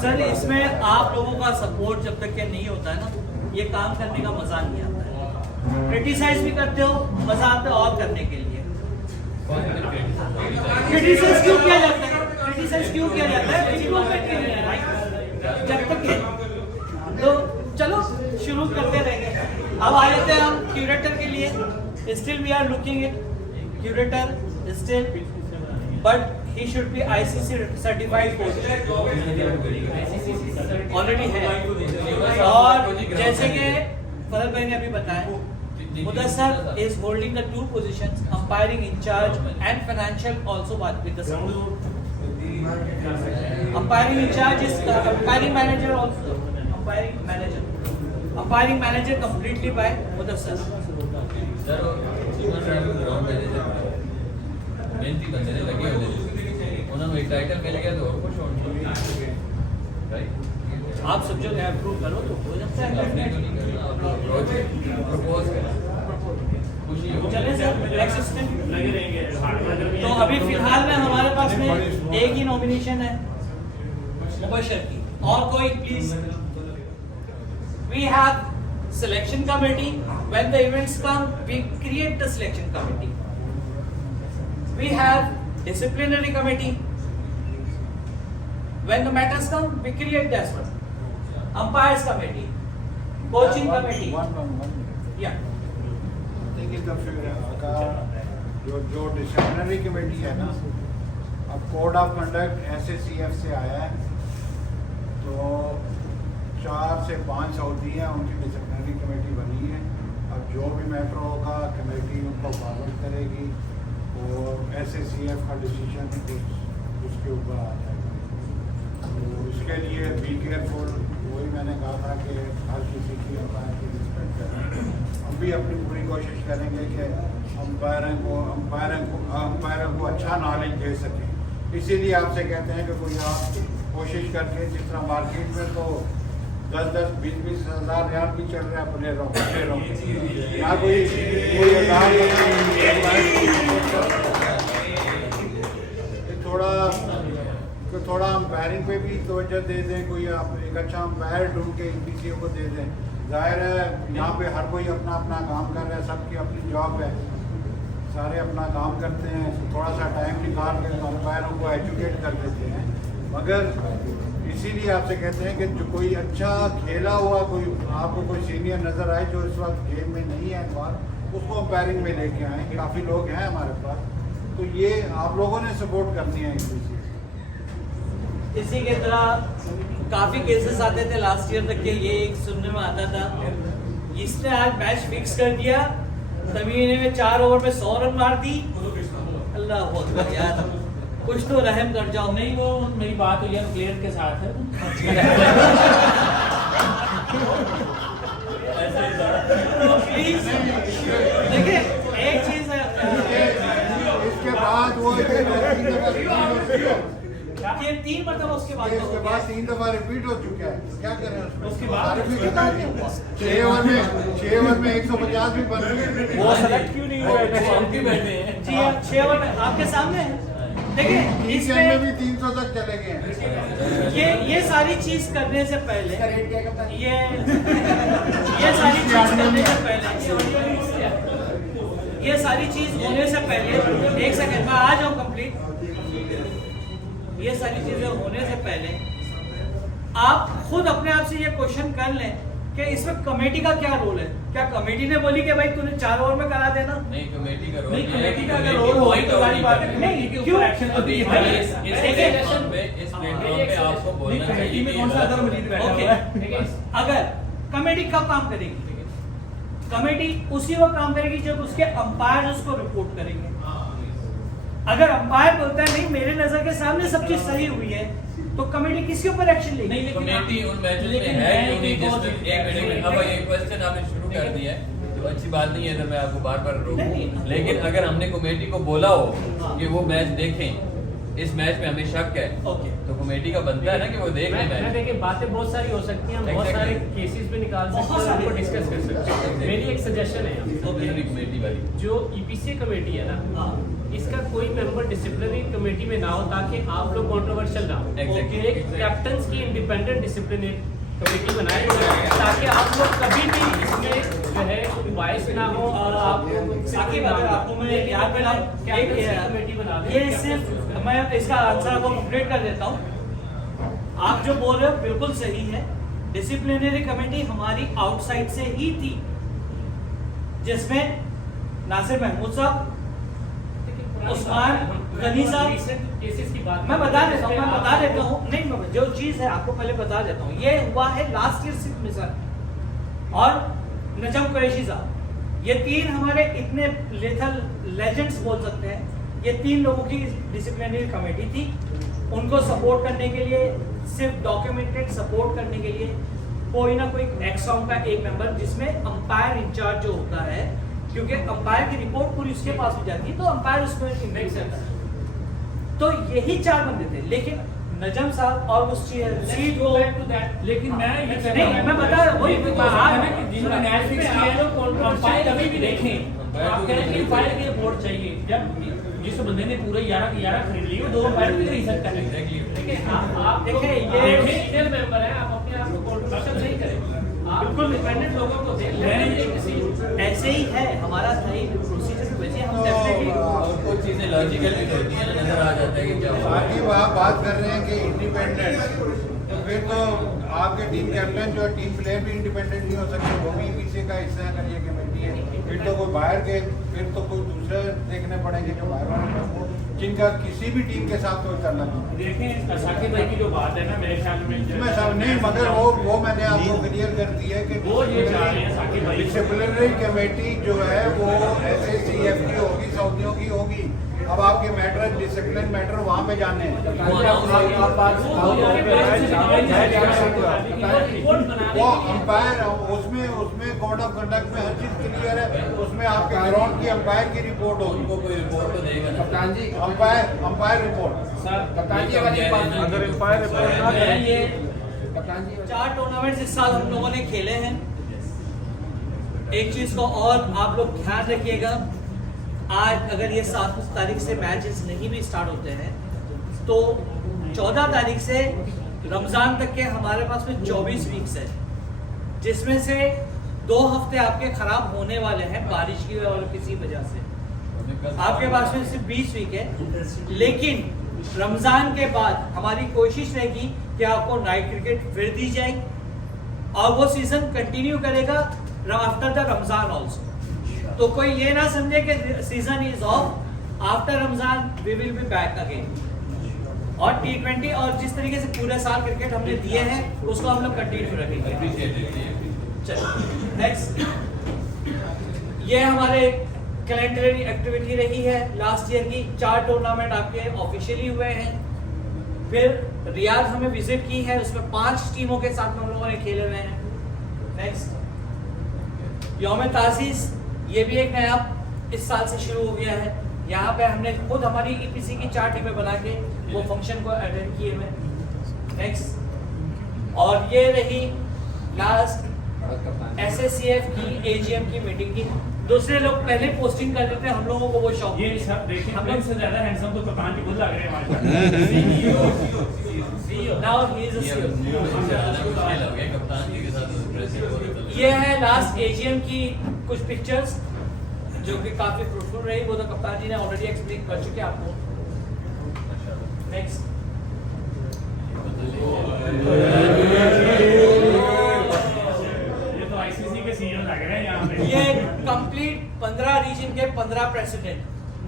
सर इसमें आप लोगों का सपोर्ट जब तक के नहीं होता है ना, ये काम करने का मजा नहीं आता है। क्रिटिसाइज भी करते हो, मजा आता है और करने के लिए। क्रिटिसाइज क्यों किया जाता है? क्रिटिसाइज क्यों किया जाता है? इम्प्रूवमेंट के लिए भाई। जब तक के तो चलो शुरू करते रहेंगे। अब आ जाते हैं हम क्यूरेटर के लिए। Still we are looking it curator still, but he should be ICC certified coach, already है। और जैसे कि फरहत भाई ने अभी बताया, Mudassar is holding the 2 positions, umpiring in charge and financial also with the same. Umpiring in charge is umpiring manager also, umpiring manager completely by Mudassar. मेहनती बंदे ने लगे हुए उन्होंने एक टाइटल मिल गया तो और कुछ राइट। आप सब जो अप्रूव करो तो हो जाता है। आपने तो नहीं करना, आप प्रोजेक्ट प्रपोज करें, खुशी हो। चले सर नेक्स्ट स्टेप लगे रहेंगे। तो अभी फिलहाल में हमारे पास में एक ही नॉमिनेशन है मुबशर की, और कोई please. We have selection committee, when the events come we create the selection committee. We have disciplinary committee. When the matters come, we create that one. Umpires committee, coaching committee. Yeah. देखिए तो फिर जो disciplinary committee है ना, अब code of conduct SACF से आया है, तो 4 से 5 सऊदी हैं, उनकी डिसिप्लिनरी कमेटी बनी है। अब जो भी मैटरों का कमेटी उनको फॉलो करेगी और SACF का डिसीजन उसके ऊपर आ जाएगा। तो इसके लिए बी केयरफुल, वही मैंने कहा था कि हर किसी की अंपायर की रिस्पेक्ट करें। हम भी अपनी पूरी कोशिश करेंगे कि अंपायरों को अच्छा नॉलेज दे सकें। इसीलिए आपसे कहते हैं कि कोई आप कोशिश करके, जिस तरह मार्केट में तो 10-20 हज़ार रियाल भी चल रहा है प्लेयरों या कोई थोड़ा अंपायरिंग पे भी तवज्जो दे दें। कोई आप एक अच्छा अंपायर ढूंढ के PCA को दे दें। जाहिर है यहाँ पे हर कोई अपना अपना काम कर रहा है, सबकी अपनी जॉब है, सारे अपना काम करते हैं। थोड़ा सा टाइम निकाल के अंपायरों को एजुकेट कर देते हैं। मगर इसीलिए आपसे कहते हैं कि जो कोई अच्छा खेला हुआ, कोई आपको कोई सीनियर नज़र आए जो इस वक्त गेम में नहीं है, उसको अंपायरिंग में लेके आए। काफ़ी लोग हैं हमारे पास, तो ये आप लोगों ने सपोर्ट करनी है। इसी के तरह काफ़ी केसेस आते थे लास्ट ईयर तक के, ये एक सुनने में आता था, इसने आज मैच फिक्स कर दिया, समीने में 4 ओवर में 100 रन मार दी। अल्लाह अकबर यार, कुछ तो रहम कर जाओ। नहीं, वो मेरी बात हुई है प्लेयर के साथ है। प्लीज देखिए एक चीज है, इसके बाद वो ये 3 मरतबा उसके बाद 3 दफा रिपीट हो चुका है। क्या करें उसके बाद 6 ओवर में 150 भी बन गए। वो सेलेक्ट क्यों नहीं हुआ? जी हाँ, 6 ओवर में आपके सामने है। देखिए इसमें भी 300 तक चले गए हैं। ये सारी चीज करने से पहले ये सारी चीज करने से पहले ये सारी चीज होने से पहले, एक सेकंड में आ जाऊं कंप्लीट। ये सारी चीजें होने से पहले आप खुद अपने आप से ये क्वेश्चन कर लें कि इसमें कमेटी का क्या रोल है। क्या कमेटी ने बोली कि भाई तूने 4 ओवर में करा देना? नहीं, कमेटी का रोल नहीं, कमेटी का अगर रोल हो तो सारी बातें नहीं, क्यों एक्शन तो दी है इस प्लेटफॉर्म पे आपको बोलना चाहिए कि ओके, अगर कमेटी कब काम करेगी? कमेटी उसी वक्त काम करेगी जब उसके अंपायर उसको रिपोर्ट करेंगे। अगर अंपायर बोलता है नहीं मेरे नजर के सामने सब चीज सही हुई है, तो कमेटी किसके ऊपर एक्शन लेगी? कमेटी उन मैचेस में है क्यों नहीं जिसमें एक मिनट में अब ये क्वेश्चन आपने शुरू कर दिया है तो अच्छी बात नहीं है तो मैं आपको बार बार रोकूं, लेकिन अगर हमने कमेटी को बोला हो कि वो मैच देखें, इस मैच में हमें शक है, तो कमेटी का बनता है ना कि वो देख लें मैच। देखिए बातें बहुत सारी हो सकती हैं, हम बहुत सारे केसेस भी निकाल सकते हैं, उनको डिस्कस कर सकते हैं। मेरी एक सजेशन है कमेटी वाली जो ईपीसीए कमेटी है ना, इसका कोई मेंबर डिसिप्लिनरी कमेटी में ना हो ताकि आप लोग कंट्रोवर्शियल ना हो। एक कैप्टन्स की इंडिपेंडेंट डिसिप्लिनरी कमेटी बनाई ताकि आप लोग कभी भी इसमें जो है कोई बायस ना हो और आपको मैं याद दिलाऊं कमेटी बना ये सिर्फ मैं इसका आंसर को कंप्लीट कर देता हूँ। आप जो बोल रहे हो बिल्कुल सही है। डिसिप्लिनरी कमेटी हमारी आउटसाइड से ही थी, जिसमें नासिर महमूद साहब, उस्मान गनी साहब, केसेस की बात मैं बता देता हूँ नहीं, जो चीज है आपको पहले बता देता हूँ। ये हुआ है लास्ट ईयर सिर्फ मिसर और नजम कुरैशी साहब, ये 3 हमारे इतने लेथल लेजेंड्स बोल सकते हैं। ये 3 लोगों की डिसिप्लिनरी कमेटी थी। उनको सपोर्ट करने के लिए, सिर्फ डॉक्यूमेंटेड सपोर्ट करने के लिए कोई ना कोई एक्सॉम का एक मेंबर, जिसमें अंपायर इंचार्ज जो होता है, क्योंकि अंपायर की रिपोर्ट पूरी उसके पास भी जाती है तो अंपायर उसको इम्पैक्ट करता है। तो यही 4 बंदे थे, लेकिन नजम साहब और उस सीट को, लेकिन मैं बता रहा वही कभी भी देखें आप कह रहे हैं फाइल की रिपोर्ट चाहिए, जब जिस बंदे ने पूरे 11 खरीद ली वो 2 फाइल भी खरीद सकता है। आप देखिए ये मेंबर है, आप अपने आप को कॉन्ट्रोवर्शियल नहीं करें, आप बिल्कुल डिपेंडेंट लोगों को देख ऐसे ही है हमारा सही प्रोसीजर, वैसे हम डेफिनेटली और कुछ चीजें लॉजिकल भी होती हैं, नजर आ जाता है कि क्या हुआ। बाकी वहाँ बात कर रहे हैं कि इंडिपेंडेंट, तो फिर तो आपके टीम कैप्टन जो टीम प्लेयर भी इंडिपेंडेंट नहीं हो सकते, वो भी पीछे का हिस्सा अगर ये कमेटी है। फिर तो कोई बाहर के, फिर तो कोई दूसरे देखने पड़ेंगे जो बाहर वाले, जिनका किसी भी टीम के साथ कोई करना नहीं। देखें साकिब भाई की जो बात है ना, मेरे ख्याल में मैं सब नहीं, मगर वो मैंने आपको क्लियर कर दिया कि वो ये चाह रहे हैं साकिब भाई, डिसिप्लिनरी कमेटी जो है वो SACF की होगी, सऊदियों की होगी। अब आपके मैटर डिसिप्लिन मैटर वहाँ पे जाने हैं। वो अंपायर उसमें कोड ऑफ कंडक्ट में हर चीज क्लियर है, उसमें आपके ग्राउंड की अंपायर की रिपोर्ट होगी। उनको कोई रिपोर्ट तो देगा ना कप्तान जी, अंपायर रिपोर्ट कप्तान जी वाली बात, अगर एम्पायर रिपोर्ट ना है। ये कप्तान जी 4 टूर्नामेंट्स इस साल हम लोगों ने खेले हैं। एक चीज को और आप लोग ध्यान रखिएगा, आज अगर ये 7 तारीख से मैचेस नहीं भी स्टार्ट होते हैं तो 14 तारीख से रमज़ान तक के हमारे पास में 24 वीक्स है, जिसमें से 2 हफ्ते आपके खराब होने वाले हैं बारिश की और किसी वजह से। आपके पास में सिर्फ 20 वीक है, लेकिन रमज़ान के बाद हमारी कोशिश रहेगी कि आपको नाइट क्रिकेट फिर दी जाए और वो सीज़न कंटिन्यू करेगा आफ्टर द रमज़ान ऑल्सो। तो कोई ये ना समझे कि season is off, after Ramzan we will be back again. और T20 और जिस तरीके से पूरे साल क्रिकेट हमने दिए हैं उसको हम लोग कंटिन्यू रखेंगे। नेक्स्ट, ये हमारे कैलेंडर एक्टिविटी रही है लास्ट ईयर की। 4 टूर्नामेंट आपके ऑफिशियली हुए हैं। फिर रियाद हमें विजिट की है, उसमें 5 टीमों के साथ हम लोगों ने खेले हुए हैं। नेक्स्ट, यौम तासीस, ये भी एक नया इस साल से शुरू हो गया है। यहाँ पे हमने खुद हमारी EPC की 4 टीमें बना के वो फंक्शन को अटेंड किए हुए। नेक्स्ट, और ये रही लास्ट SACF की AGM की मीटिंग की। दूसरे लोग पहले पोस्टिंग कर देते हैं, हम लोगों को वो शौक ये सब देखिए हम लोग से ज्यादा हैंडसम तो कप्तान जी खुद लग रहे हैं हमारे। नाउ ही इज अ कप्तान जी के साथ ये है लास्ट AGM की कुछ पिक्चर्स जो कि काफी फ्रूटफुल रही, वो तो कप्तान जी ने ऑलरेडी एक्सप्लेन कर चुके आपको। Next,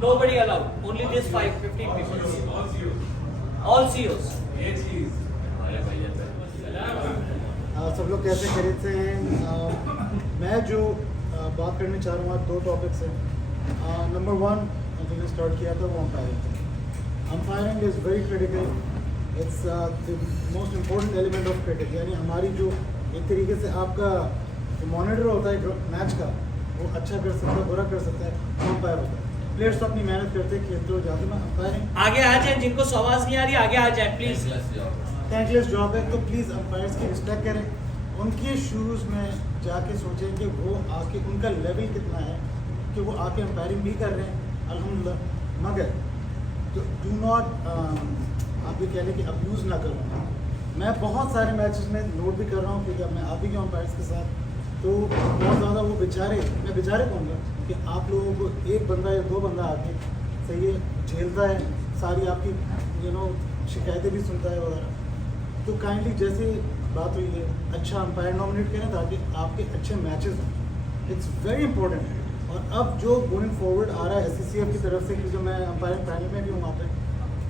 Nobody allowed. Only this 15 people. All CEOs. सब लोग कैसे खरीदते हैं? मैं जो बात करना चाह रहा हूँ, दो टॉपिक्स हैं। नंबर 1 जो स्टार्ट किया था वो umpiring. Umpiring is very critical. It's the most important element of cricket. यानी हमारी जो एक तरीके से आपका जो मॉनिटर होता है मैच का, वो अच्छा कर सकता है, बुरा कर सकता है, वो अंपायर होता है। प्लेयर्स तो अपनी मेहनत करते हैं, खेलते हो जाते हैं। अंपायरिंग आगे आ जाए, जिनको आवाज नहीं आ रही आगे आ जाए प्लीज। थैंकलेस जॉब है, तो प्लीज़ अंपायर्स की रिस्पेक्ट करें। उनके शूज़ में जाके सोचें कि वो आके उनका लेवल कितना है कि वो आके अंपायरिंग भी कर रहे हैं, अल्हम्दुलिल्लाह। मगर डू नॉट आप ये कह लें कि अब्यूज़ ना करो। मैं बहुत सारे मैचेस में नोट भी कर रहा हूँ, क्योंकि अब मैं आप ही के अंपायर्स के साथ, तो बहुत ज़्यादा वो बेचारे, मैं बेचारे कहूँगा कि आप लोगों को एक बंदा या दो बंदा आके सही है झेलता है, सारी आपकी शिकायतें भी सुनता है वगैरह। तो काइंडली जैसे बात हुई है, अच्छा अंपायर नॉमिनेट करें ताकि आपके अच्छे मैचेस हों। It's very important. और अब जो गोइंग फॉरवर्ड आ रहा है SCCF की तरफ से, क्योंकि मैं अंपायर पैनल में भी हूँ वहाँ पे,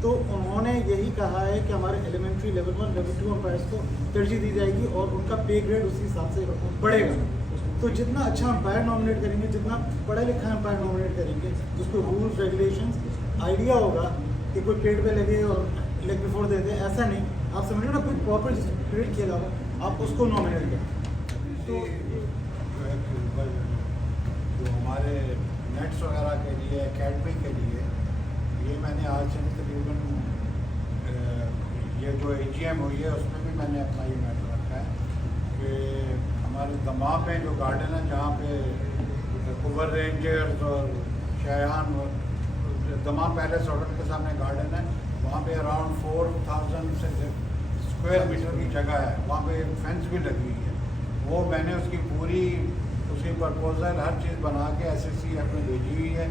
तो उन्होंने यही कहा है कि हमारे एलिमेंट्री लेवल 1 लेवल 2 अंपायर्स को तरजीह दी जाएगी और उनका पे ग्रेड उसी हिसाब से बढ़ेगा। तो जितना अच्छा अंपायर नॉमिनेट करेंगे, जितना पढ़ा लिखा अंपायर नॉमिनेट करेंगे, उसको रूल्स रेगुलेशंस आइडिया होगा कि कोई पेड पे लगे और लेग बिफोर दे दे, ऐसा नहीं। आप समझो ना, कोई प्रॉपर क्रिएट किया होगा, आप उसको नॉमिनेट करें। तो जो हमारे नेट्स वगैरह के लिए, अकेडमी के लिए, ये मैंने आज से तकरीबन ये जो AGM हुई है उसमें भी मैंने अपना ये मैटर रखा है कि हमारे दमाम में जो गार्डन है, जहाँ पे कुबर रेंजर्स और शायान दमाम पैलेस होटल के सामने गार्डन है, वहाँ पे अराउंड 4000 स्क्वायर मीटर की जगह है, वहाँ पे फेंस भी लगी हुई है। वो मैंने उसकी पूरी उसकी प्रपोजल हर चीज़ बना के SCCF में भेजी हुई है।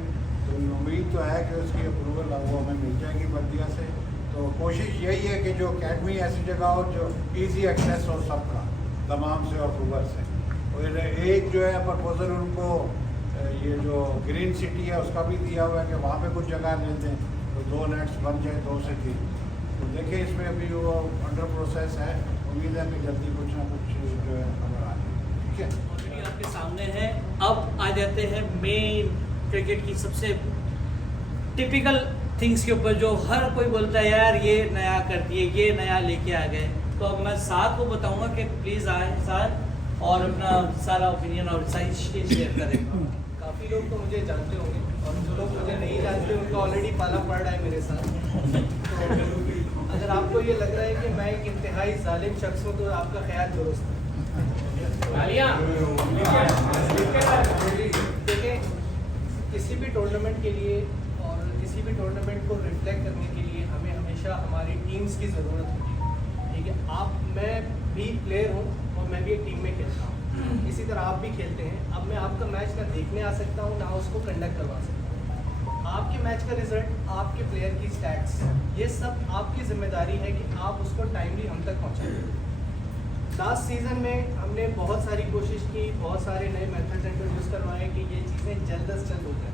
तो उम्मीद तो है कि उसकी अप्रूवल वो हमें मिल जाएगी बल्दिया से। तो कोशिश यही है कि जो अकेडमी ऐसी जगह हो जो ईजी एक्सेस हो सबका, तमाम से और कुबर से। और एक जो है प्रपोजल उनको ये जो ग्रीन सिटी है उसका भी दिया हुआ है कि वहाँ पे कुछ जगह ले दें तो 2 नेट्स बन जाए, 2 से 3। तो देखिए इसमें अभी वो अंडर प्रोसेस है, उम्मीद है कि जल्दी कुछ ना कुछ जो है खबर आ जाए। ठीक है, ऑलरेडी आपके सामने है। अब आ जाते हैं मेन क्रिकेट की सबसे टिपिकल थिंग्स के ऊपर, जो हर कोई बोलता है यार ये नया कर दिए, ये नया लेके आ गए। तो अब मैं साथ को बताऊंगा कि प्लीज़ आए साथ और अपना सारा ओपिनियन और साइज शेयर करें। काफ़ी लोग तो मुझे जानते होंगे और जो लोग मुझे नहीं जानते उनका ऑलरेडी पाला पड़ रहा है मेरे साथ। तो अगर आपको ये लग रहा है कि मैं एक इंतहाई जालिम शख्स हूँ तो आपका ख्याल दुरुस्त है। देखिए, किसी भी टूर्नामेंट के लिए और किसी भी टूर्नामेंट को रिफ्लेक्ट करने के लिए हमें हमेशा हमारी टीम्स की ज़रूरत होती है। ठीक है, मैं भी प्लेयर हूँ और मैं भी एक टीम में खेलता हूँ, इसी तरह आप भी खेलते हैं। अब मैं आपका मैच ना देखने आ सकता हूँ ना उसको कंडक्ट करवा सकता हूँ। आपके मैच का रिजल्ट, आपके प्लेयर की स्टैट्स, ये सब आपकी जिम्मेदारी है कि आप उसको टाइमली हम तक पहुँचाएं। लास्ट सीज़न में हमने बहुत सारी कोशिश की, बहुत सारे नए मेथड्स इंट्रोड्यूस करवाए कि ये चीज़ें जल्द अज जल्द हो जाए।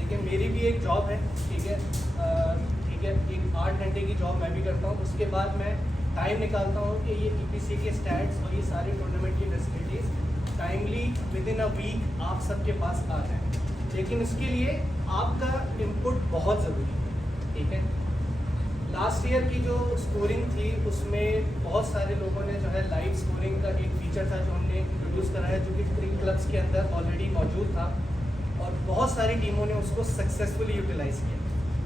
लेकिन मेरी भी एक जॉब है, ठीक है, एक 8 घंटे की जॉब मैं भी करता हूँ। उसके बाद मैं टाइम निकालता हूँ कि ये EPC के स्टैट्स और ये सारे टूर्नामेंट की facilities timely within a week आप सबके पास आ जाए। लेकिन उसके लिए आपका इनपुट बहुत ज़रूरी है। ठीक है, लास्ट ईयर की जो स्कोरिंग थी उसमें बहुत सारे लोगों ने जो है लाइव स्कोरिंग का एक फीचर था जो हमने इंट्रोड्यूस कराया, जो कि 3 क्लब्स के अंदर ऑलरेडी मौजूद था और बहुत सारी टीमों ने उसको सक्सेसफुली यूटिलाइज़ किया।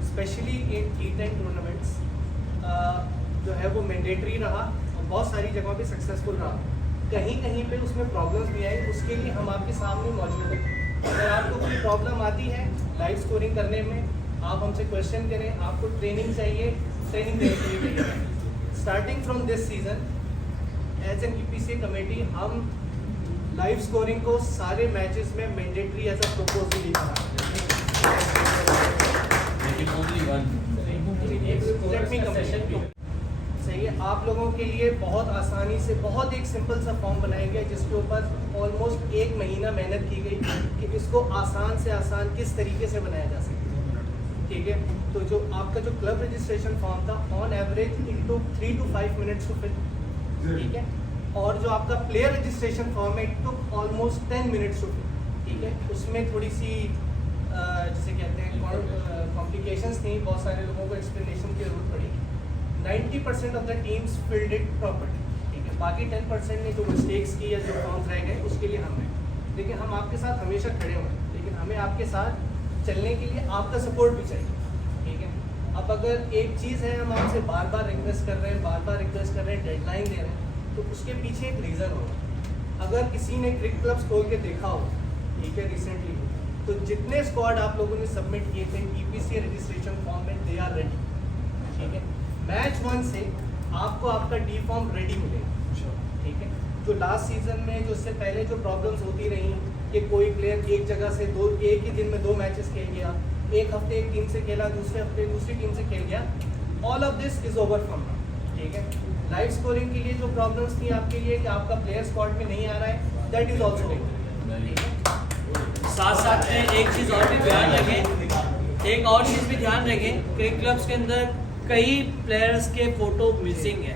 स्पेशली इन T10 टूर्नामेंट्स जो है वो मैंडेटरी रहा और बहुत सारी जगहों पे सक्सेसफुल रहा। कहीं कहीं पे उसमें प्रॉब्लम्स भी आई, उसके लिए हम आपके सामने मौजूद हैं। अगर आपको कोई प्रॉब्लम आती है लाइव स्कोरिंग करने में, आप हमसे क्वेश्चन करें। आपको ट्रेनिंग चाहिए, ट्रेनिंग देने के लिए तैयार है। Starting from this season as an EPC committee हम लाइव स्कोरिंग को सारे मैचेस में मैंडेटरी एज अ प्रोपोजल लेकर आ रहे हैं। सही है, आप लोगों के लिए बहुत आसानी से बहुत एक सिंपल सा फॉर्म बनाया गया जिसके ऊपर ऑलमोस्ट 1 महीना मेहनत की गई कि इसको आसान से आसान किस तरीके से बनाया जा सके। ठीक है। तो जो आपका जो क्लब रजिस्ट्रेशन फॉर्म था on average it took 3 to 5 minutes to fill, ठीक है। और जो आपका प्लेयर रजिस्ट्रेशन फॉर्म है it took almost 10 minutes to fill, ठीक है। उसमें थोड़ी सी जिसे कहते हैं कॉम्प्लिकेशंस थी, बहुत सारे लोगों को एक्सप्लेनेशन की जरूरत पड़ी। 90% of the teams filled it properly, ठीक है। बाकी 10% ने जो मिस्टेक्स की या जो फॉर्म्स रह गए उसके लिए हम हैं, लेकिन हम आपके साथ हमेशा खड़े हुए हैं, लेकिन हमें आपके साथ चलने के लिए आपका सपोर्ट भी चाहिए, ठीक है। अब अगर एक चीज़ है हम आपसे बार बार रिक्वेस्ट कर रहे हैं, बार बार रिक्वेस्ट कर रहे हैं, डेडलाइन दे रहे हैं, तो उसके पीछे एक रीज़न होगा। अगर किसी ने क्रिक क्लब्स खोल के देखा हो, ठीक है, रिसेंटली, तो जितने स्क्वाड आप लोगों ने सबमिट किए थे EPCA रजिस्ट्रेशन फॉर्म में दे आर रेडी, ठीक है। मैच 1 से आपको आपका डी फॉर्म रेडी मिलेगा, ठीक है। जो लास्ट सीजन में जो इससे पहले जो प्रॉब्लम्स होती रही कि कोई प्लेयर एक जगह से एक ही दिन में 2 मैचेस खेल गया, एक हफ्ते एक टीम से खेला, दूसरे हफ्ते दूसरी टीम से खेल गया, all of this is over from now, ठीक है। लाइव स्कोरिंग के लिए जो प्रॉब्लम्स थी आपके लिए कि आपका प्लेयर स्क्वाड में नहीं आ रहा है, दैट इज ऑल्सो साथ साथ में एक चीज़ और भी ध्यान रखें, एक और चीज़ भी ध्यान रखें, क्रिकेट क्लब्स के अंदर कई प्लेयर्स के फोटो मिसिंग है।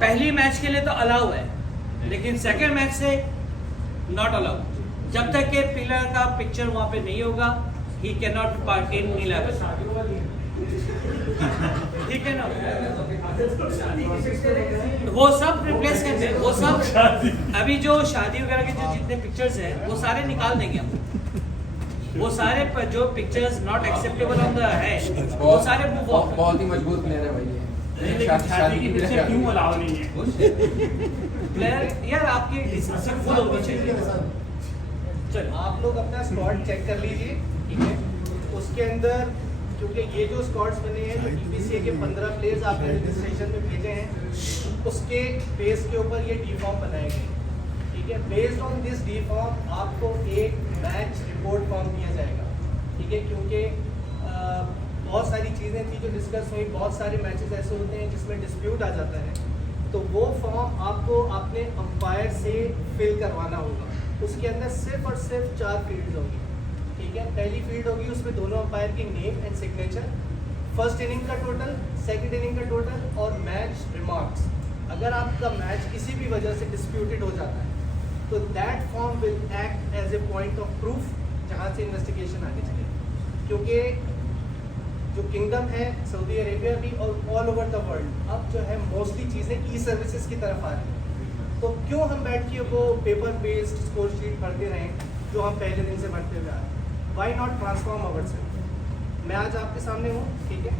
पहली मैच के लिए तो अलाउ है, लेकिन सेकंड मैच से नॉट अलाउ। जब तक के प्लेयर का पिक्चर वहां पे नहीं होगा, he can not part in 11, ठीक है ना। वो सब रिप्लेस करते हैं, वो सब अभी जो शादी वगैरह के जो जितने पिक्चर्स हैं वो सारे निकाल देंगे हम। वो सारे जो pictures not acceptable on the है वो सारे बहुत ही मजबूत प्लेयर है भाई ये। शादी की पिक्चर क्यों अलाउ नहीं है? प्लेयर यार आपकी डिस्कशन फुल होनी चाहिए। चलो आप लोग अपना स्क्वाड चेक कर लीजिए, ठीक है। उसके अंदर क्योंकि ये जो स्क्वाड्स बने हैं, जो EPCA के 15 प्लेयर्स आपने रजिस्ट्रेशन में भेजे हैं, उसके बेस के ऊपर ये डी फॉर्म बनाए गए, ठीक है। Based on this D form आपको एक मैच रिपोर्ट फॉर्म दिया जाएगा, ठीक है। क्योंकि बहुत सारी चीज़ें थी जो डिस्कस हुई, बहुत सारे मैचेस ऐसे होते हैं जिसमें डिस्प्यूट आ जाता है, तो वो फॉर्म आपको अपने अंपायर से फिल करवाना होगा। उसके अंदर सिर्फ और सिर्फ 4 फील्ड्स होंगी, ठीक है। पहली फील्ड होगी उसमें दोनों अंपायर की name and signature, first inning का टोटल, सेकंड इनिंग का टोटल और मैच रिमार्क्स। अगर आपका मैच किसी भी वजह से डिस्प्यूटेड हो जाता है तो that form will act as a point of proof जहाँ से इन्वेस्टिगेशन आगे चलेगी। क्योंकि जो किंगडम है सऊदी अरेबिया भी और ऑल ओवर द वर्ल्ड अब जो है मोस्टली चीज़ें ई सर्विसेज की तरफ आ रही हैं, तो क्यों हम बैठ के वो पेपर बेस्ड स्कोर शीट भरते रहें जो हम पहले दिन से भरते हुए आ रहे हैं। Why not transform our self. मैं आज आपके सामने हूँ, ठीक है,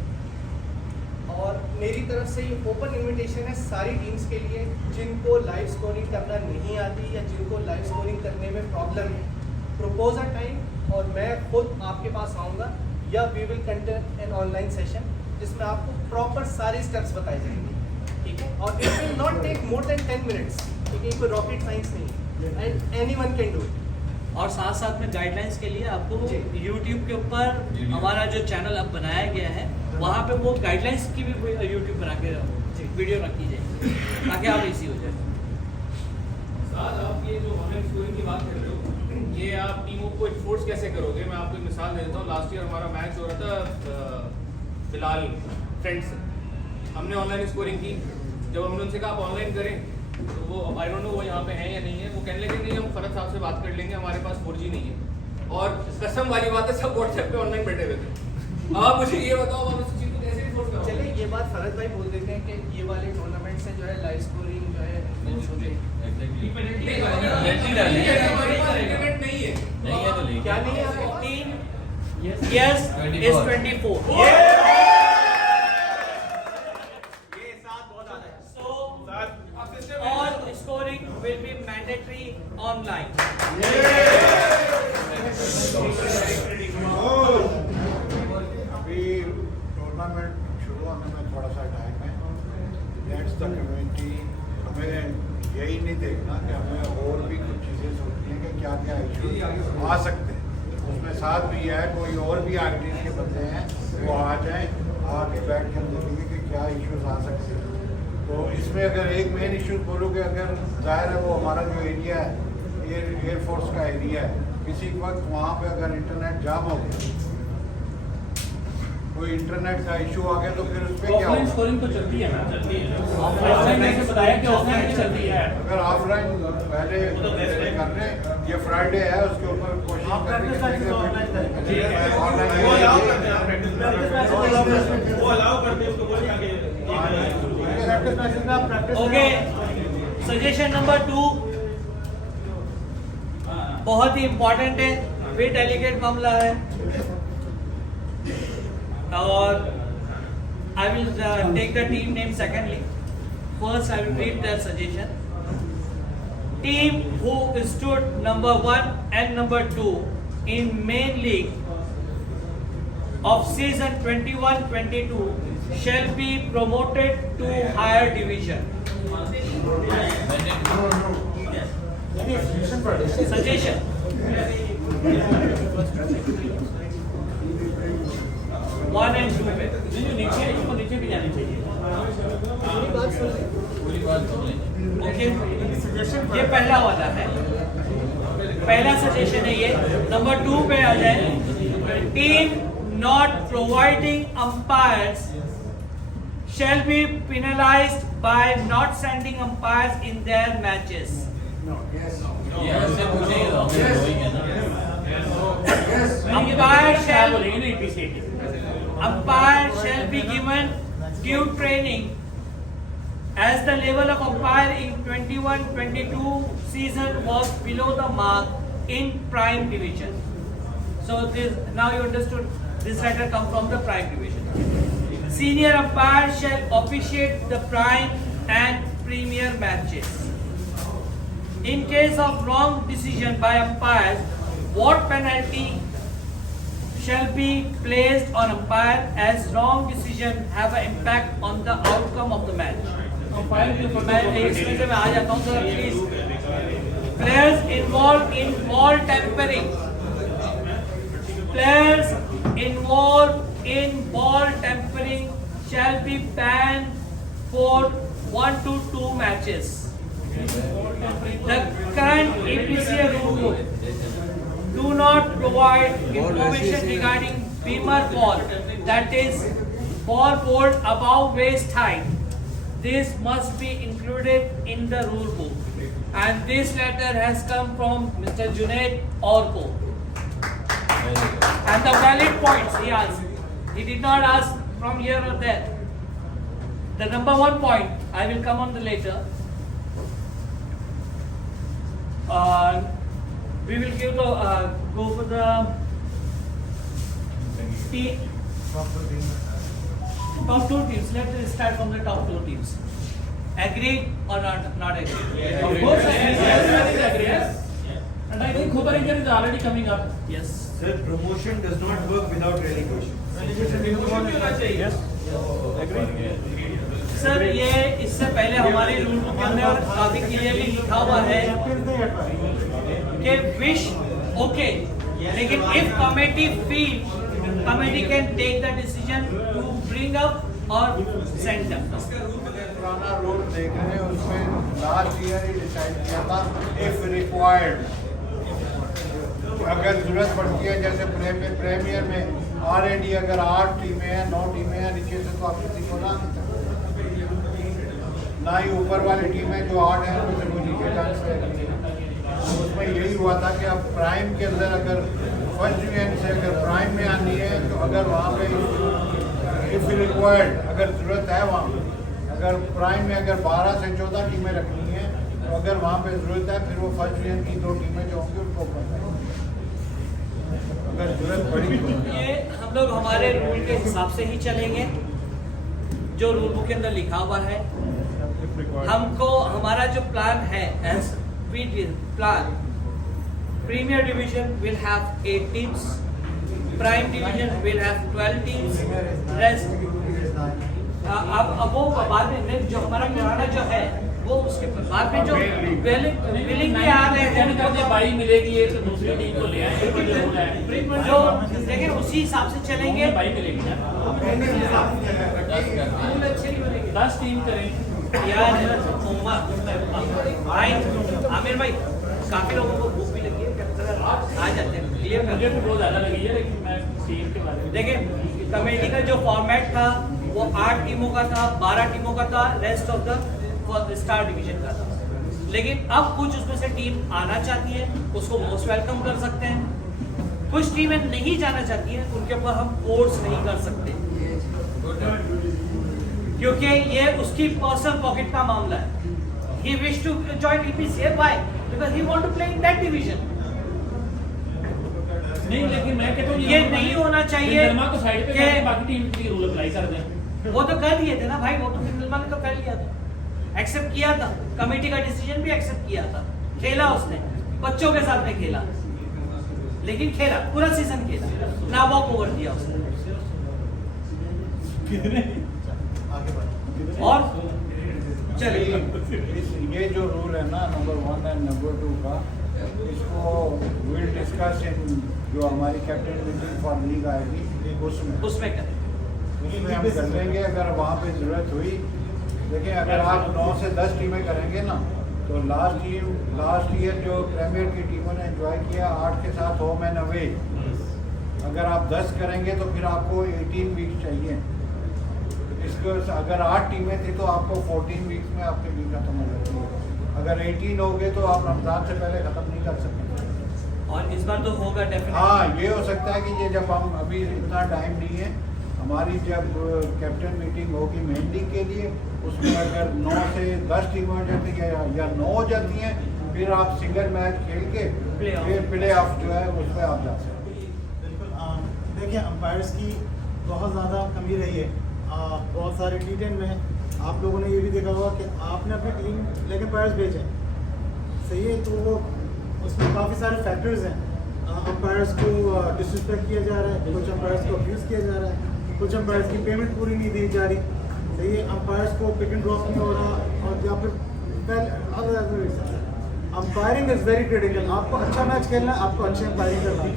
और मेरी तरफ से ये ओपन इनविटेशन है सारी टीम्स के लिए जिनको लाइव स्कोरिंग करना नहीं आती या जिनको लाइव स्कोरिंग करने में प्रॉब्लम है, प्रपोज अ टाइम और मैं खुद आपके पास आऊँगा या we will conduct an online session जिसमें आपको प्रॉपर सारे स्टेप्स बताए जाएंगे, ठीक है। और it will not take more than 10 minutes, ठीक है। कोई रॉकेट साइंस नहीं है and anyone can do it. और साथ साथ में गाइडलाइंस के लिए आपको YouTube के ऊपर हमारा जो चैनल अब बनाया गया है वहाँ पे वो गाइडलाइंस की भी YouTube बना के वीडियो रखी जाएगी ताकि आप इजी हो जाए। साथ आप ये जो ऑनलाइन स्कोरिंग की बात कर रहे हो, ये आप टीमों को एनफोर्स कैसे करोगे? मैं आपको एक मिसाल दे देता हूँ। लास्ट ईयर हमारा मैच हो रहा था फिलहाल फ्रेंड्स से, हमने ऑनलाइन स्कोरिंग की। जब हमने उनसे कहा आप ऑनलाइन करें तो वो आई डोंट नो वो यहाँ पे हैं या नहीं है, वो कहने लगे नहीं हम फरद साहब से बात कर लेंगे, हमारे पास 4G नहीं है। और कसम वाली बात है सब व्हाट्सएप पे ऑनलाइन बैठे हुए थे। आप मुझे ये बताओ आप इस चीज़ को कैसे एनफोर्स करोगे? चलिए ये बात फरद भाई बोल देते हैं कि ये वाले टूर्नामेंट से जो है लाइव स्कोरिंग जो है क्या नहीं है 15 Yes is 24 all scoring will be mandatory online. अभी टूर्नामेंट शुरू होने में थोड़ा सा टाइम है। That's the community. हमें यही नहीं देखना कि हमें और भी कुछ चीज़ें सोचनी है कि क्या क्या इशू आ सकते हैं। उसमें साथ भी है कोई और भी आईटीज के बंदे हैं वो आ जाएं, आके बैठ के हम देखेंगे कि क्या इश्यूज आ सकते हैं। तो इसमें अगर एक मेन इशू बोलोगे, अगर जाहिर है वो हमारा जो एरिया है एयरफोर्स का एरिया है, किसी वक्त वहाँ पे अगर इंटरनेट जाम हो गया, कोई इंटरनेट का इशू आ गया, तो फिर उस पर क्या ऑफलाइन होगा? स्कोरिंग तो चलती है ना, चलती है ऑफलाइन मैंने बताया कि ऑफलाइन भी चलती है। अगर ऑफलाइन पहले कर रहे हैं, ये फ्राइडे है, उसके ऊपर कोशिश करेंगे वो अलाउ करते हैं उसको, बोलिए आगे। ओके, सजेशन नंबर 2 बहुत ही इंपॉर्टेंट है, वे डेलीगेट मामला है, और I will take the team name secondly. First, I will read their suggestion. Team who stood number 1 and number 2 in main league of season 21-22 shall be promoted to higher division. Suggestion. One and two पे नीचे इसको नीचे भी जानी चाहिए। Okay, ये पहला वाला है, पहला सजेशन है ये. नंबर 2 पे आ जाए. Team not providing umpires shall be penalized by not sending umpires in their matches. Umpire shall be given due training as the level of umpire in 21-22 season was below the mark in prime division. So this, now you understood this letter come from the prime division. Senior umpire shall officiate the prime and premier matches. In case of wrong decision by umpires, what penalty shall be placed on umpire as wrong decision have an impact on the outcome of the match? Umpire के ऊपर मैं इसमें से मैं आ जाता हूँ sir, please. Players involved in ball tampering. Players involved in ball tampering shall be banned for 1 to 2 matches. The current APCA rule book do not provide information regarding beamer ball, that is ball board above waist height. This must be included in the rule book. And this letter has come from Mr. Junaid Orko. And the valid points he asked. He did not ask from here or there. The number 1 point, I will come on the later. We will give the go for the top 2 teams. Let us start from the top 2 teams. Agreed or not agreed? Of course, yes. And I think Khubar India is already coming up. Yes. Sir, promotion does not work without relegation. Sir ये इससे पहले हमारे rule book के अंदर काफी clearly लिखा हुआ है कि विश ओके, लेकिन if committee feel, committee can take the decision to bring up और सेंड देम. पुराना रूल देख रहे हैं, उसमें लास्ट ईयर ही डिसाइड किया था इफ रिक्वायर्ड, अगर जरूरत पड़ती है. जैसे प्रीमियर में ऑलरेडी अगर 8 टीमें हैं, 9 टीमें हैं, नीचे से तो आप किसी को ना ही ऊपर वाली टीमें जो 8 हैं उनसे कोई नीचे चांस है. उसमें यही हुआ था कि अब प्राइम के अंदर अगर फर्स्ट डिवीजन से अगर प्राइम में आनी है, तो अगर वहाँ पे इफ रिक्वायर्ड, अगर ज़रूरत है वहाँ, अगर प्राइम में अगर 12 से 14 टीमें रखनी है, तो अगर वहाँ पे ज़रूरत है, फिर वो फर्स्ट डिवीजन की 2 टीमें जो होंगी उनको अगर जरूरत पड़ी. ये हम लोग हमारे रूल के हिसाब से ही चलेंगे जो रूल बुक के अंदर लिखा हुआ है. हमको हमारा जो प्लान है as we plan, premier division will have 8 teams, prime division will have 12 teams, rest अब वो बाद में जो हमारा पुराना जो है वो उसके बाद में जो विलिंग भी आ रहे हैं, बाई मिलेगी एक तो दूसरी टीम को ले आएंगे जो लेकिन उसी हिसाब से चलेंगे. बाई मिलेगी ना, 10 टीम करेंगे यार. भाई आमिर भाई, काफी लोगों को भूख भी लगी है. आ जाते हैं क्लियर मुझे तो बहुत ज़्यादा लगी है, लेकिन मैं टीम के बारे में देखिए कमेटी का जो फॉर्मेट था वो 8 टीमों का था, 12 टीमों का था, rest of the star division का था। लेकिन अब कुछ उसमें से टीम आना चाहती है, उसको मोस्ट वेलकम कर सकते हैं। कुछ टीमें नहीं जाना चाहती हैं, उनके ऊपर हम फोर्स नहीं कर सकते, क्योंकि ये उसकी पर्सनल पॉकेट का मामला है। He wish to join EPCA, why? Because he want to play in that division. नहीं, लेकिन मैं कहता हूँ ये नहीं होना चाहिए को साइड पे कि करके बाकी टीम के लिए रूल अप्लाई कर दें। वो तो कर दिए थे ना भाई, वो तो फिल्मा ने तो कर लिया था, एक्सेप्ट किया था, कमेटी का डिसीजन भी एक्सेप्ट किया था, खेला उसने, बच्चों के साथ में खेला, लेकिन खेला पूरा सीजन खेला, ना वॉक ओवर दिया उसने। और चलिए ये जो रूल है ना नंबर 1 एंड नंबर 2 का, इसको विल डिस्कस इन जो हमारी कैप्टन मीटिंग फॉर लीग आएगी उसमें हम कर लेंगे। अगर वहाँ पे ज़रूरत हुई, देखिए अगर आप 9 से 10 टीमें करेंगे ना, तो लास्ट ईयर जो प्रीमियर की टीमों ने एंजॉय किया 8 के साथ होम एंड अवे, अगर आप 10 करेंगे तो फिर आपको 18 वीक्स चाहिए। इसको अगर 8 टीमें थी तो आपको 14 वीक्स में आपकी लीग खत्म हो जाती है। अगर 18 हो गए तो आप रमज़ान से पहले ख़त्म नहीं कर सकते। और इस बार तो होगा डेफिनेटली। हाँ, ये हो सकता है कि ये जब हम अभी इतना टाइम नहीं है, हमारी जब कैप्टन मीटिंग होगी मेन लीग के लिए, उसमें अगर 9 से 10 टीमें हो जाती है या 9 हो जाती हैं, फिर आप सिंगल मैच खेल के फिर प्ले ऑफ जो है उसमें आप जा सकते हैं। बिल्कुल। देखिए अंपायर्स की बहुत ज़्यादा कमी रही है। बहुत सारे T10 में आप लोगों ने ये भी देखा होगा कि आपने अपनी टीम लेके अंपायर्स भेजे, सही है, तो वो उसमें काफ़ी सारे फैक्टर्स हैं। अंपायर्स को डिसरिस्पेक्ट किया जा रहा है, कुछ अंपायर्स को अब्यूज़ किया जा रहा है, कुछ अंपायर्स की पेमेंट पूरी नहीं दी जा रही, सही है, अंपायर्स को पिक एंड ड्रॉप नहीं हो रहा, और या फिर अंपायरिंग इज़ वेरी क्रिटिकल। आपको अच्छा मैच खेलना है, आपको अच्छी अंपायरिंग करना है,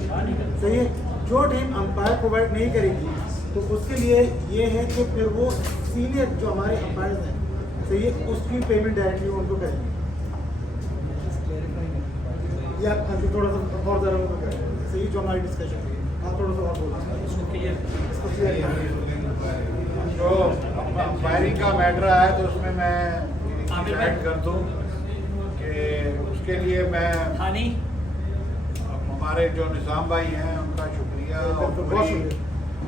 सही है। जो टीम अंपायर प्रोवाइड नहीं करेगी तो उसके लिए ये है कि फिर वो सीनियर जो हमारे अंपायर्स हैं, सही है, उसकी पेमेंट डायरेक्टली उनको करेंगे। या थोड़ा सा और ज़रा उनको करें, सही, जो हमारी डिस्कशन है, आप थोड़ा सा और बोला इसको क्लियर जो अंपायरिंग का मैटर आया तो उसमें मैं ऐड कर दूँ कि उसके लिए मैं हमारे जो निज़ाम भाई हैं उनका शुक्रिया, और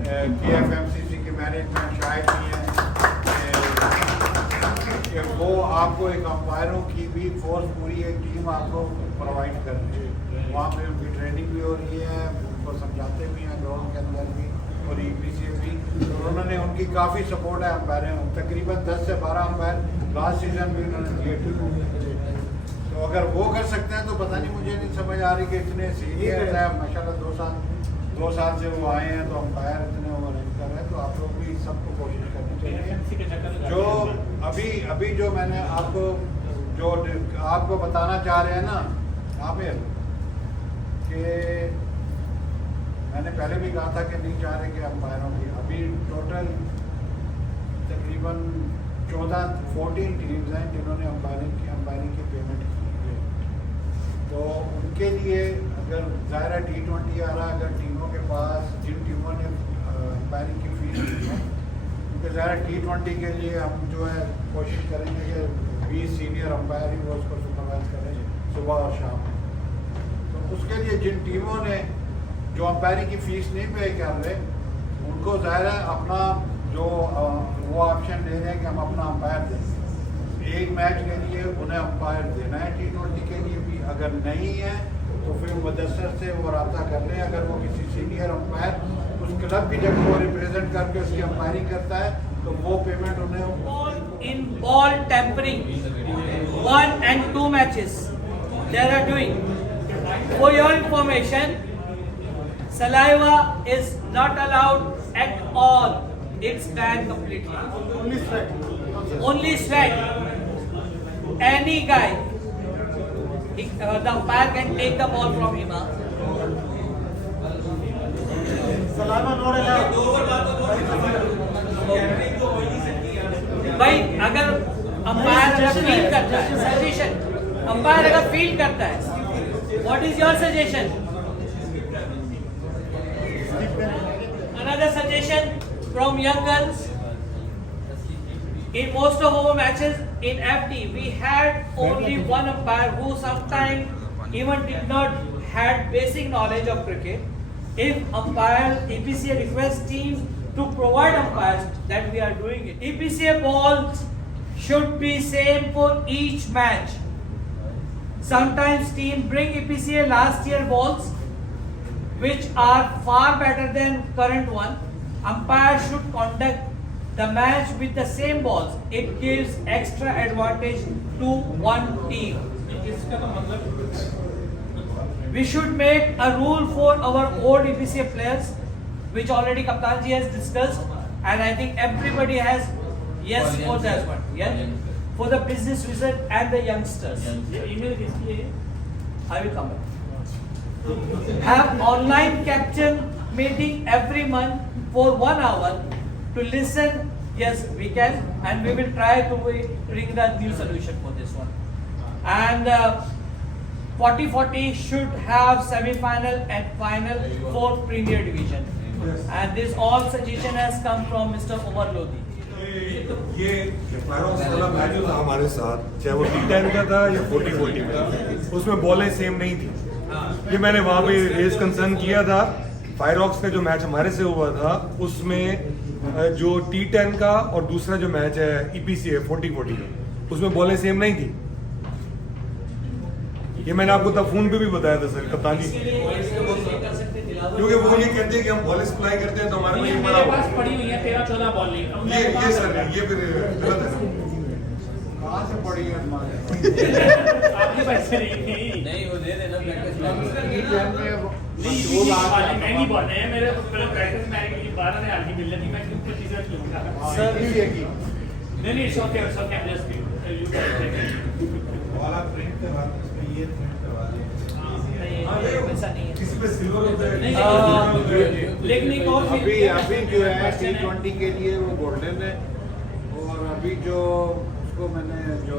KFMCC की मैनेजमेंट शायद नहीं है कि वो आपको एक अंपायरों की भी फोर्स, पूरी एक टीम आपको प्रोवाइड कर रही है। वहाँ पे उनकी ट्रेनिंग भी हो रही है, उनको समझाते भी हैं ग्राउंड के अंदर भी, और EPCA भी, और उन्होंने उनकी काफ़ी सपोर्ट है अंपायर, तकरीबन 10 से 12 अंपायर लास्ट सीजन भी उन्होंने दिए टीम को। तो अगर वो कर सकते हैं तो पता नहीं, मुझे नहीं समझ आ रही कि इतने सीनियर है माशाल्लाह, 2 साल से वो आए हैं, तो अंपायर इतने वो रन कर रहे हैं। तो आप लोग भी सबको कोशिश करनी चाहिए। जो अभी जो मैंने आपको बताना चाह रहे हैं ना आमिर, कि मैंने पहले भी कहा था कि नहीं चाह रहे कि अंपायरों की, अभी टोटल तकरीबन 14 टीम्स हैं जिन्होंने अंपायरिंग की पेमेंट की है। तो उनके लिए अगर ज़ाहिर T20 आ रहा, अगर टीमों के पास, जिन टीमों ने अंपायरिंग की फीस दी है, उनके ज़ाहिर T20 के लिए हम जो है कोशिश करेंगे कि 20 सीनियर अंपायर ही वो उसको सुपरवाइज करें सुबह और शाम। तो उसके लिए जिन टीमों ने जो अंपायरिंग की फ़ीस नहीं पे कर रहे, उनको ज़ाहिर है अपना जो वो ऑप्शन दे रहे हैं कि हम अपना अंपायर दें। एक मैच के लिए उन्हें अंपायर देना है T20 के लिए भी, अगर नहीं है तो फिर मुदस्सर से वो रब्ता कर लें। अगर वो किसी सीनियर अंपायर उस क्लब की जगह वो रिप्रेजेंट करके उसकी अंपायरिंग करता है तो वो पेमेंट उन्हें in ball tampering 1 and 2 matches they are doing. For your information, saliva is not allowed at all. It's banned completely. Only sweat. Any guy, the umpire can take the ball from him. सलामा not भाई अगर umpire अगर feel करता है, suggestion, umpire अगर feel करता है, what is your suggestion? another suggestion from young guns. In most of our matches in FD, we had only one umpire who sometimes even did not had basic knowledge of cricket. If EPCA requests teams to provide umpires, that we are doing it. EPCA balls should be same for each match. Sometimes teams bring EPCA last year balls, which are far better than current one. Umpires should conduct the match with the same balls. It gives extra advantage to one team. We should make a rule for our old EPCA players, which already Kaptan ji has discussed, and I think everybody has yes for that one. Yeah, for the business wizard and the youngsters. Email I will come back. Have online captain meeting every month for 1 hour to listen. Yes, we can, and we will try to bring the new solution for this one. And 40-40 should have semi-final and final for Premier Division. And this all suggestion has come from Mr. Umar Lodi. ये फायरॉक्स वाला match जो था हमारे साथ, चाहे वो T10 का था या 40-40 का, उसमें बॉलें सेम नहीं थी। ये मैंने वहाँ पे रेज कंसर्न किया था। फायरॉक्स का जो मैच हमारे से हुआ था, उसमें जो T10 का और दूसरा जो मैच है EPCA 40-40 का, उसमें बॉलें सेम नहीं थी। ये मैंने आपको तब फोन पे भी बताया था सर कप्तान जी, क्योंकि वो ये कहते हैं कि हम बॉल सप्लाई करते हैं तो हमारे लिए बड़ा पड़ी हुई है 13-14 बॉल नहीं। ये सर ये फिर गलत है। कहाँ से पड़ी है आपके पैसे नहीं वो दे देना महंगी बॉल है मेरे प्रैक्टिस में आने के लिए 12,000 की मिल रही, मैं क्यों 25,000 लूंगा सर नहीं ओके जस्ट वाला प्रिंट करवा ये प्रिंट करवा किसी पे सिल्वर होता है लेकिन एक और अभी जो है T20 के लिए वो गोल्डन है, और अभी जो उसको मैंने जो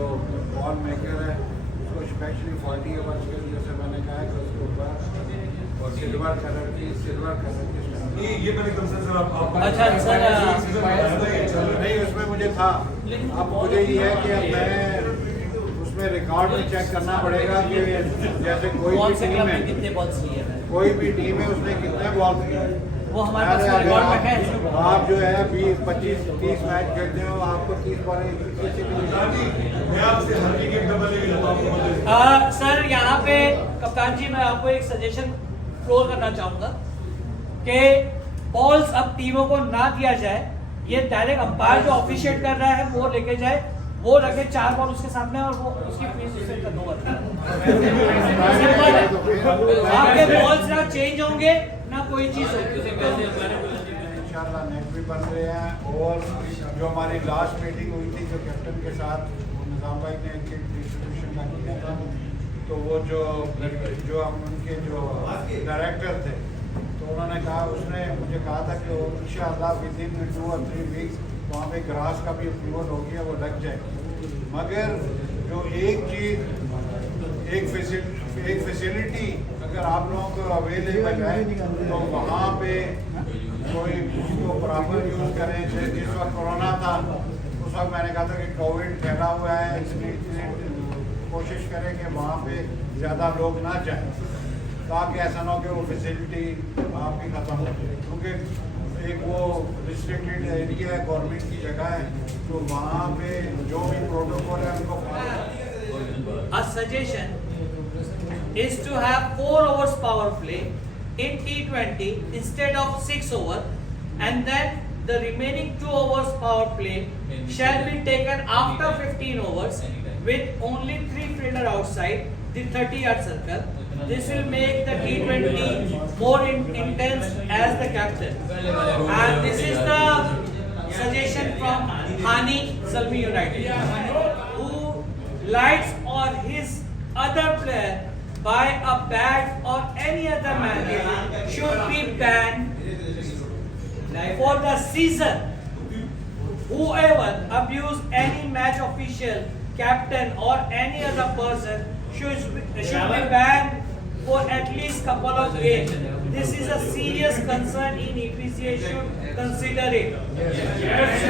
बॉल मेकर है उसको स्पेशली 40 ओवर्स के लिए से मैंने कहा कि उसके ऊपर सिल्वर कलर की ये मैंने कंसर्न सर आप अच्छा सर नहीं उसमें मुझे था। अब मुझे ये है कि अब मैं उसमें रिकॉर्ड में चेक करना पड़ेगा कि जैसे कोई भी टीम है कितने बॉल्स लिए हैं, कोई भी टीम है उसने कितने बॉल किए, वो हमारे पास रिकॉर्ड में है। आप जो है 20, 25, 30 मैच खेलते हो, आपको 30 बॉलें सर यहाँ पे कप्तान जी मैं आपको एक सजेशन फ्लोर करना चाहूंगा कि बॉल्स अब टीमों को ना दिया जाए, ये डायरेक्ट अंपायर जो ऑफिशिएट कर रहा है वो लेके जाए, वो रखे 4 बॉल उसके सामने और वो उसकी फीस उससे खत्म होती है। आपके बॉल्स ना चेंज होंगे ना कोई चीज होगी। इंशाल्लाह नेट भी बन रहे हैं, और जो हमारी लास्ट मीटिंग हुई थी जो कैप्टन के साथ निजाम भाई ने डिस्ट्रीब्यूशन का किया था, तो वो जो हम उनके जो डायरेक्टर थे तो उन्होंने कहा, उसने मुझे कहा था कि इंशाल्लाह विद इन 2 और 3 वीक्स वहाँ पे ग्रास का भी अप्रूवल हो गया, वो लग जाएगी। मगर जो एक चीज़ एक फैसिलिटी अगर आप लोगों को अवेलेबल है तो वहाँ पे कोई उसको प्रॉपर यूज़ करें। जिस वक्त कोरोना था उस वक्त मैंने कहा था कि कोविड फैला हुआ है, इसलिए कोशिश करें कि वहाँ पे ज़्यादा लोग ना जाएं, ताकि ऐसा ना हो कि वो फैसिलिटी आपकी ख़त्म हो जाए, क्योंकि एक वो रिस्ट्रिक्टेड एरिया है, गवर्नमेंट की जगह है, तो वहाँ पे जो भी प्रोटोकॉल है उनको A suggestion is to have 4 overs power play in T20 instead of 6 overs, and then the remaining 2 overs power play shall be taken after 15 overs with only 3 fielder outside the 30-yard circle. This will make the T20 more intense as the captain. And this is the suggestion from Hani Zalmi United, who lights or his other player by a bat or any other manner should be banned for the season. Whoever abuse any match official, captain or any other person should be banned for at least couple of games. This is a serious concern in EPCA should consider it.